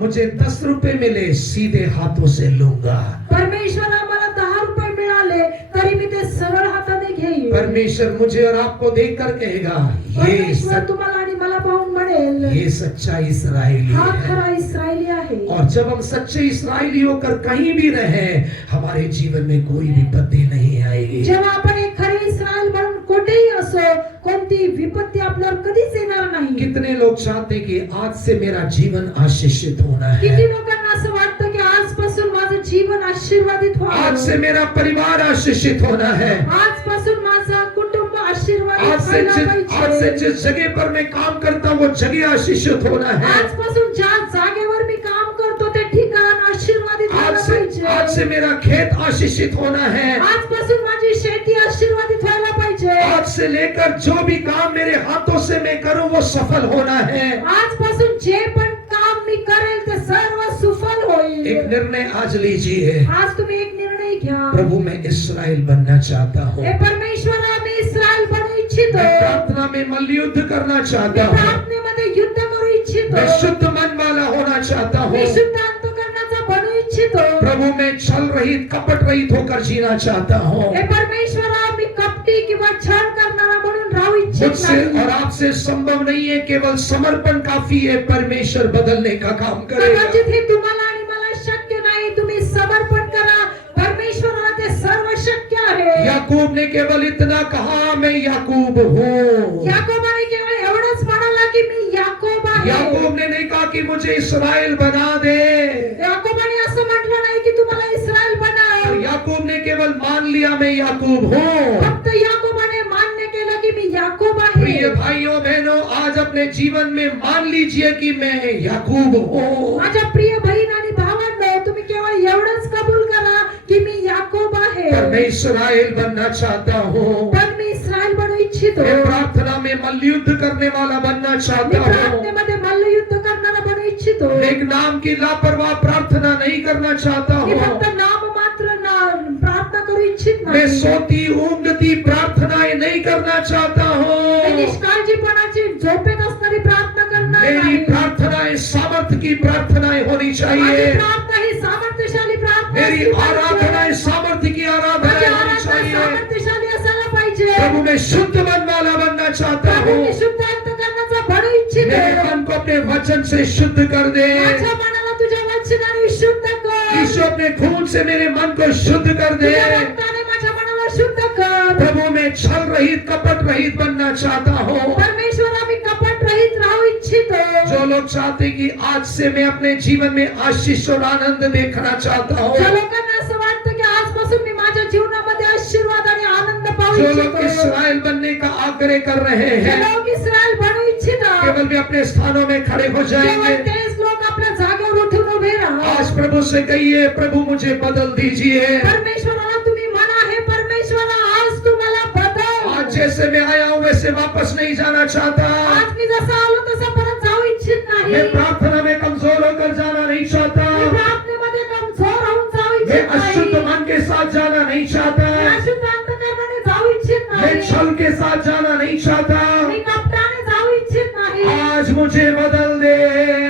मुझे 10 रुपए मिले सीधे हाथों से लूंगा। परमेश्वर आम्हाला 10 रुपये मिळाले तरी मी ते सरळ हाताने घेईन। परमेश्वर मुझे और आपको देखकर कहेगा ये परमेश्वर तुम्हाला आणि मला पाहून म्हणेल ये सच्चा इस्राएली हा है। खरा इस्रायली आहे। और जब हम सच्चे इस्राएली होकर कहीं भी रहे, हमारे जीवन में कोई विपत्ति नहीं आएगी। जेव्हा आपण एक खरे इस्रायल म्हणून कोठेही असो, कोणती विपत्ती आपल्यावर कधीच येणार नाही। कितने लोग चाहते कि आज से मेरा जीवन आशीषित होना है, किती लोकांना असं वाटतं की आजपासून माझं जीवन आशीर्वादित आज से व्हावं, मेरा परिवार आशीषित होना है, आजपासून माझा कुटुंब आशीर्वादित आज से व्हायला जिस जगह पर मैं काम करता हूँ वो जगह आशीषित होना है। आजपासून ज्या जागेवर मी काम करतो ते ठिकाण आशीर्वादित आज व्हायला आज से पाहिजे। मेरा खेत आशीषित होना है। आजपासून माझी शेती आशीर्वादित व्हायला पाहिजे। आज से लेकर जो भी काम मेरे हाथों से मैं करूं वो सफल होना है। आजपासून जे पण काम मी करेल ते सर्व सुफल होईल। एक निर्णय आज लीजिए, आज तुम्ही एक निर्णय घ्या। प्रभु मैं इस्राएल बनना चाहता हूँ, हे परमेश्वरा मी इस्रायल बनू इच्छितो। मैं प्रार्थना में मल्लयुद्ध करना मी चाहता हूँ, प्रार्थनेमध्ये युद्ध करू इच्छितो। मैं शुद्ध मन वाला होना चाहता हूँ। मी शुद्ध अंतःकरणाचा बनू इच्छितो। प्रभु मैं छल रहित कपट रहित होकर जीना चाहता हूँ। हे परमेश्वरा मी कपटी किंवा छळ करणारा म्हणून राहू इच्छित मुझसे नाही। और आपसे संभव नहीं है, केवल समर्पण काफी है, परमेश्वर बदलने का काम करेगा। कदाचित हे तुम्हाला आणि मला शक्य नाही, तुम्ही समर्पण करा, परमेश्वराला ते सर्व शक्य आहे। याकूब ने केवल इतना कहा मैं याकूब हूँ। याकोबाने केवळ एवढंच म्हणाला की मी याकोब आहे। याकूब ने नहीं कहा कि मुझे इस्राएल बना दे। याकोबाने असं म्हटलं नाही की तुम्हाला इस्रायल बनाव। याकूब ने केवल मान लिया मैं याकूब हूँ। फक्त याकोबाने मान्य केलं की मी याकोब प्रिय आहे। भाइयों बहनों, आज अपने जीवन में मान लीजिए कि मैं याकूब हूँ। माझ्या प्रिय बहीण आणि भावांनो, तुम्ही केवळ एवढंच कबूल करा की मी याकोब आहे। पर मैं इस्राएल बनना चाहता हूँ। पण मी इस्रायल बनू इच्छितो। मैं प्रार्थना में मल्लयुद्ध करने वाला बनना मी चाहता हूँ। प्रार्थनेमध्ये मल्लयुद्ध करणारा बनू इच्छितो। एक नाम की लापरवाह प्रार्थना नहीं करना चाहता मी हूँ। फक्त नाम मात्र प्रार्थना करू इच्छित मैं नाही। सोती ऊँघती प्रार्थनाएं नहीं करना चाहता मी हूँ। निष्काळजीपणाची झोपेत असणारी प्रार्थना करणार मेरी नाही। प्रार्थनाएं सामर्थ्य की प्रार्थनाएं होनी माझी चाहिए। प्रार्थना ही सामर्थ्यशाली प्रार्थना मेरी असली पाहिजे। आराधनाएं सामर्थ्य की माझी आराधनाएं होनी आराधना चाहिए। सामर्थ्यशाली असायला पाहिजे। प्रभु मैं शुद्ध मन वाला बनना चाहता प्रभू, हूँ। मी शुद्ध अंतःकरणाचा बनू इच्छितो। मेरे मन को अपने वचन से शुद्ध कर दे। माझ्या मनाला तुझ्या वचनाने शुद्ध कर। यीशु अपने खून से मेरे मन को शुद्ध कर दे। तुझ्या रक्ताने माझ्या मनाला शुद्ध कर। प्रभु मैं छल रहित कपट रहित बनना चाहता हूँ। परमेश्वर आम्ही कपट रहित राहू इच्छितो। जो लोग चाहते कि आज से मैं अपने जीवन में आशीष और आनंद देखना चाहता ज्या हूँ, लोकांना असं वाटतं की आजपासून मी माझ्या जीवनामध्ये आशीर्वाद आणि आनंद पाहू जो लोग इच्छितो, इस्राएल बनने का आग्रह कर रहे जे हैं, लोक इस्रायल बनू इच्छितात, केवल वे अपने स्थानों में खड़े हो केवळ जाएंगे। तेच लोक आपल्या जागेवर उठून उभे राहा। आज प्रभु से कहिए, प्रभु मुझे बदल दीजिए। परमेश्वराला तुम्ही म्हणा, हे परमेश्वरा आज तू मला बदल। आज जैसे मैं आया हूँ वैसे वापस नहीं जाना चाहता। आज मी जसा आलो तसा परत जाऊ इच्छित नाही। मैं प्रार्थना में कमजोर होकर जाना नहीं चाहता। मी प्रार्थनेमध्ये कमजोर होऊन जाऊ मैं इच्छित अशुद्ध नाही। मन के साथ जाना नहीं चाहता। मी अशुद्ध अंतःकरणाने जाऊ इच्छित मैं नाही। छल के साथ जाना नहीं चाहता। मी कपटाने जाऊ इच्छित नाही। आज मुझे बदल दे।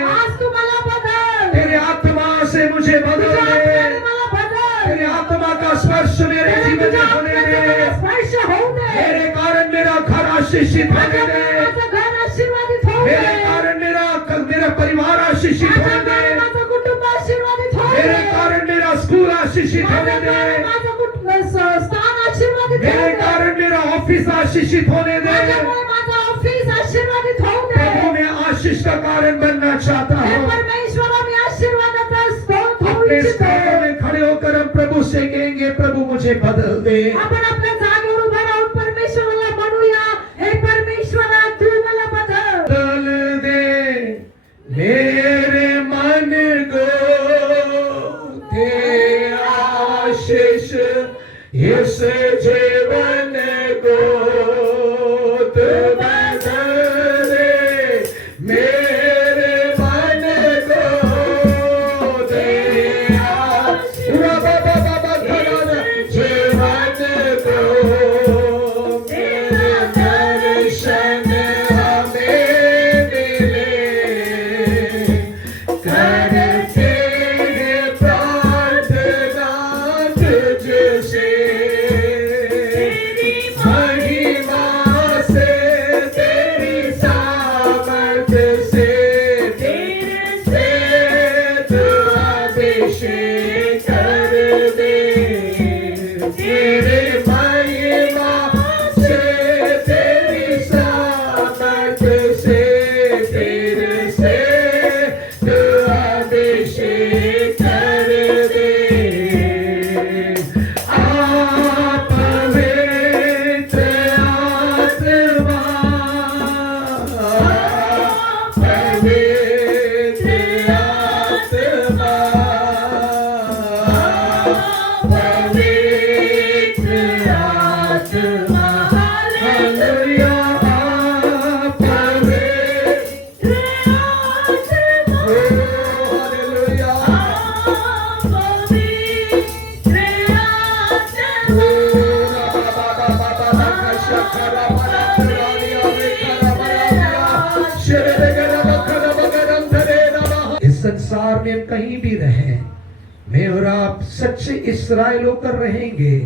आज तू मला बदल। तेरे आत्मा से मुझे बदल तुझ्या दे। आत्म्याने मला बदल। तेरे आत्मा का स्पर्श मेरे तेरा जीवन तुझ्या में होने आत्म्याचा दे। मला स्पर्श होऊ दे। मेरे कारण मेरा घर आशीषित होने माझ्या दे। माझं घर आशीर्वादित होऊ मेरे दे। कारण मेरा परिवार आशीषित होने माझ्यामुळे दे। माझं कुटुंब आशीर्वादित होऊ दे। मेरे कारण मेरा स्कूल आशीषित होने माझ्यामुळे दे। माझं स्थान आशीर्वादित मेरे होऊ दे। कारण मेरा ऑफिस आशीषित होने दे। माझ्यामुळे माझं ऑफिस आशीर्वादित होऊ दे। प्रभु मैं आशीष का कारण बनना चाहता हे हूँ। परमेश्वरा, मी आशीर्वादाचा स्रोत होऊ अपने इच्छितो। स्थानों में खड़े होकर हम प्रभु से कहेंगे, प्रभु मुझे बदल दे। आपण आपल्या जागेवर उभा राहून परमेश्वराला म्हणूया, हे परमेश्वरा तू मला बदल। बदल दे मेरे मन को, तेरा आशीष इस जीवन को तू बदल दे। मेरे मन को तेरा जीवन को पवित्र आत्मा, पवित्र आत्मा, हालेलुया, पवित्र आत्मा, हालेलुया, इस संसार में कहीं भी रहें, मैं और आप सच्चे इस्राएल होकर रहेंगे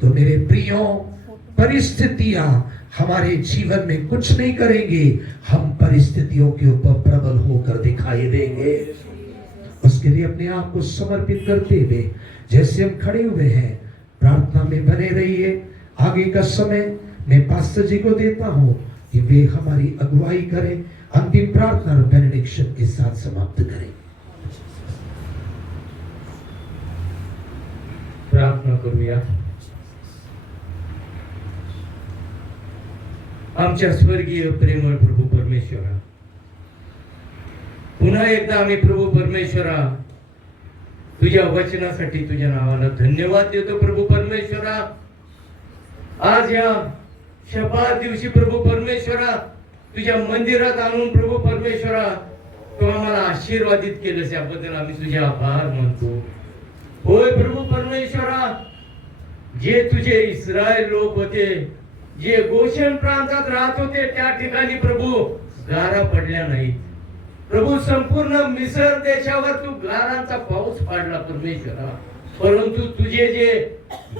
तो मेरे प्रियो, परिस्थितियां हमारे जीवन में कुछ नहीं करेंगी, हम परिस्थितियों के ऊपर प्रबल होकर दिखाई देंगे। उसके लिए अपने आप को समर्पित करते हुए जैसे हम खड़े हुए हैं, प्रार्थना में बने रहिए। आगे का समय मैं पास्टर जी को देता हूं कि वे हमारी अगुवाई करें, अंतिम प्रार्थना और बेनेडिक्शन के साथ समाप्त करें। प्रार्थना करूया। आमच्या स्वर्गीय प्रेमळ प्रभू परमेश्वरा, पुन्हा एकदा आम्ही प्रभू परमेश्वरा तुझ्या वचनासाठी तुझ्या नावाला धन्यवाद देतो प्रभू परमेश्वरा। आज या शपथ दिवशी प्रभू परमेश्वरा तुझ्या मंदिरात आणून प्रभू परमेश्वरा तू आम्हाला आशीर्वादित केलंस, याबद्दल आम्ही तुझे आभार मानतो। होय प्रभू परमेश्वरा, जे तुझे इस्रायल लोक होते, जे गोशेन प्रांतात राहत होते, त्या ठिकाणी प्रभू गारा पडल्या नाहीत प्रभू। संपूर्ण मिस्र देशावर तू गारांचा पाऊस पाडला परमेश्वरा, परंतु तुझे जे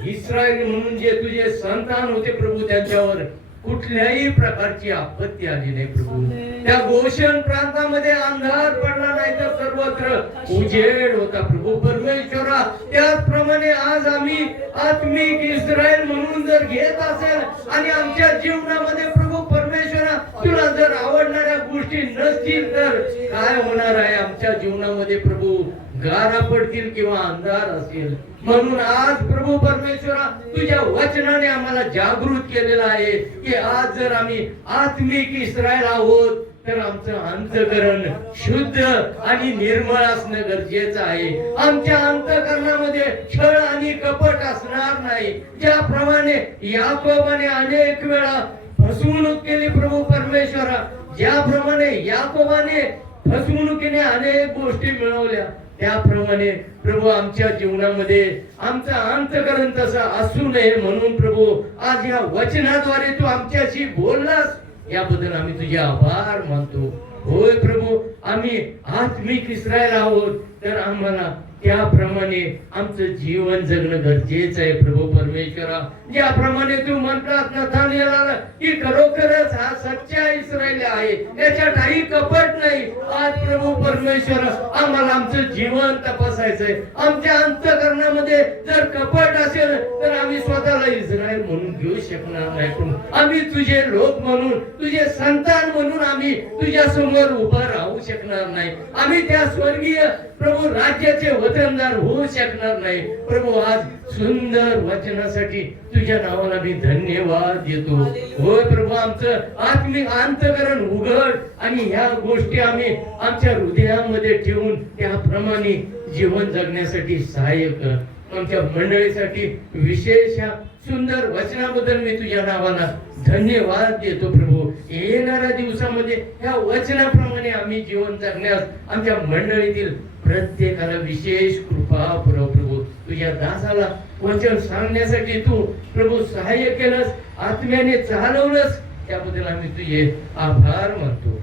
इस्रायल म्हणून जे तुझे संतान होते प्रभू, त्यांच्यावर कुठल्याही प्रकारची आपत्ती आली नाही प्रभू। त्या गोशेन प्रांतामध्ये अंधार पडला नाही, तर सर्वत्र उजेड होता प्रभू परमेश्वरा। त्याचप्रमाणे आज आम्ही आत्मिक इस्रायल म्हणून जर घेत असेल आणि आमच्या जीवनामध्ये प्रभू परमेश्वरा तुला जर आवडणाऱ्या गोष्टी नसतील तर काय होणार आहे आमच्या जीवनामध्ये प्रभू? गारा पडतील किंवा अंधार असेल। म्हणून आज प्रभू परमेश्वरा तुझ्या वचनाने आम्हाला जागृत केलेला आहे की आज जर आम्ही आत्मिक इस्रायल आहोत तर आमचं अंतःकरण शुद्ध आणि निर्मळ असणं गरजेचं आहे। आमच्या अंतःकरणामध्ये छळ आणि कपट असणार नाही। ज्याप्रमाणे याकोबाने अनेक वेळा फसवणूक केली प्रभू परमेश्वरा, ज्याप्रमाणे याकोबाने फसवणुकीने अनेक गोष्टी मिळवल्या, त्याप्रमाणे प्रभू आमच्या जीवनामध्ये आमचं अंतःकरण तसं असू नये। म्हणून प्रभू आज या वचनाद्वारे तू आमच्याशी बोललास, याबद्दल आम्ही तुझे आभार मानतो। होय प्रभू, आम्ही आत्मिक इस्रायल आहोत तर आम्हाला त्याप्रमाणे आमचं जीवन जगणं गरजेचं आहे प्रभू परमेश्वरा। ज्याप्रमाणे तू म्हणतात नथानिएलला की खरोखरच हा सच्चा इस्रायल आहे, याच्यात काही कपट नाही। आज प्रभू परमेश्वरा आम्हाला आमचं जीवन तपासायचंय। आमच्या अंतःकरणामध्ये जर कपट असेल तर आम्ही स्वतःला इस्रायल म्हणून घेऊ शकणार नाही प्रभू। आम्ही तुझे लोक म्हणून, तुझे संतान म्हणून आम्ही तुझ्या समोर उभं राहू शकणार नाही। आम्ही त्या स्वर्गीय प्रभू राज्याचे वतनदार होऊ शकणार नाही प्रभू। आज सुंदर वचनासाठी तुझ्या नावाला मी धन्यवाद देतो। होय प्रभू, आमचं आत्मिक अंतःकरण उघड आणि ह्या गोष्टी आम्ही आमच्या हृदयामध्ये ठेवून त्याप्रमाणे जीवन जगण्यासाठी सहाय्य कर। आमच्या मंडळीसाठी विशेष सुंदर वचनाबद्दल मी तुझ्या नावाला धन्यवाद देतो प्रभू। येणाऱ्या दिवसामध्ये ह्या वचनाप्रमाणे आम्ही जीवन जगण्यास आमच्या मंडळीतील प्रत्येकाला विशेष कृपा पुरव प्रभू। तुझ्या दासाला वचन सांगण्यासाठी तू प्रभू सहाय्य केलंस, आत्म्याने चालवलंस, त्याबद्दल आम्ही तुझे आभार मानतो।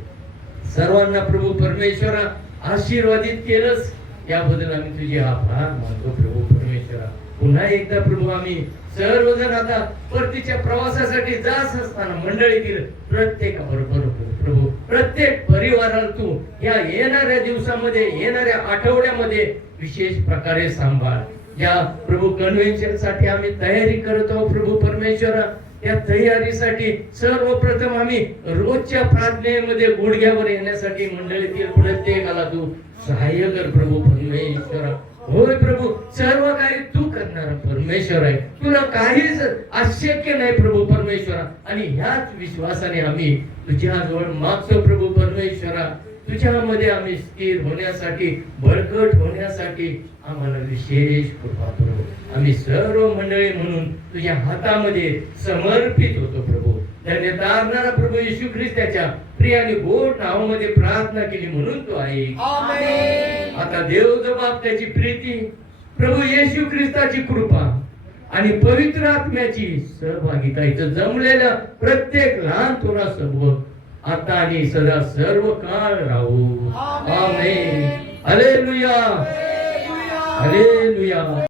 सर्वांना प्रभू परमेश्वरा आशीर्वादित केलंस, याबद्दल आम्ही तुझे आभार मानतो प्रभू परमेश्वरा। पुन्हा एकदा प्रभू आम्ही सर्वजण आता परतीच्या प्रवासासाठी जात असताना मंडळीतील प्रत्येकाबरोबर प्रभू प्रत्येक परिवाराला तू या येणाऱ्या दिवसामध्ये, येणाऱ्या आठवड्यामध्ये विशेष प्रकारे सांभाळ। या प्रभू कन्व्हेन्शन साठी आम्ही तयारी करत आहोत प्रभू परमेश्वरा। या तयारीसाठी सर्वप्रथम आम्ही रोजच्या प्रार्थनेमध्ये गुडघ्यावर येण्यासाठी मंडळीतील प्रत्येकाला तू सहाय्य कर प्रभू परमेश्वरा। होय प्रभू, सर्व काही तू करणारा परमेश्वर आहे, तुला काहीच अशक्य नाही प्रभू परमेश्वरा। आणि ह्याच विश्वासाने आम्ही तुझ्या जवळ मागतो प्रभू परमेश्वरा तुझ्यामध्ये आम्ही स्थिर होण्यासाठी, बळकट होण्यासाठी आम्हाला विशेष कृपा करू. आम्ही सर्व मंडळी म्हणून तुझ्या हातामध्ये समर्पित होतो प्रभू. धन्यतारणारा प्रभू येशू ख्रिस्ताच्या प्रिय आणि गोड नावामध्ये प्रार्थना केली म्हणून तो आहे. आता देव जबाब त्याची प्रीती, प्रभू येशू ख्रिस्ताची कृपा आणि पवित्र आत्म्याची सहभागिता इथं जमलेल्या प्रत्येक लहान थोरा सोबत आता आणि सदा सर्व काळ राहू. आमेन. हालेलुया. हालेलुया.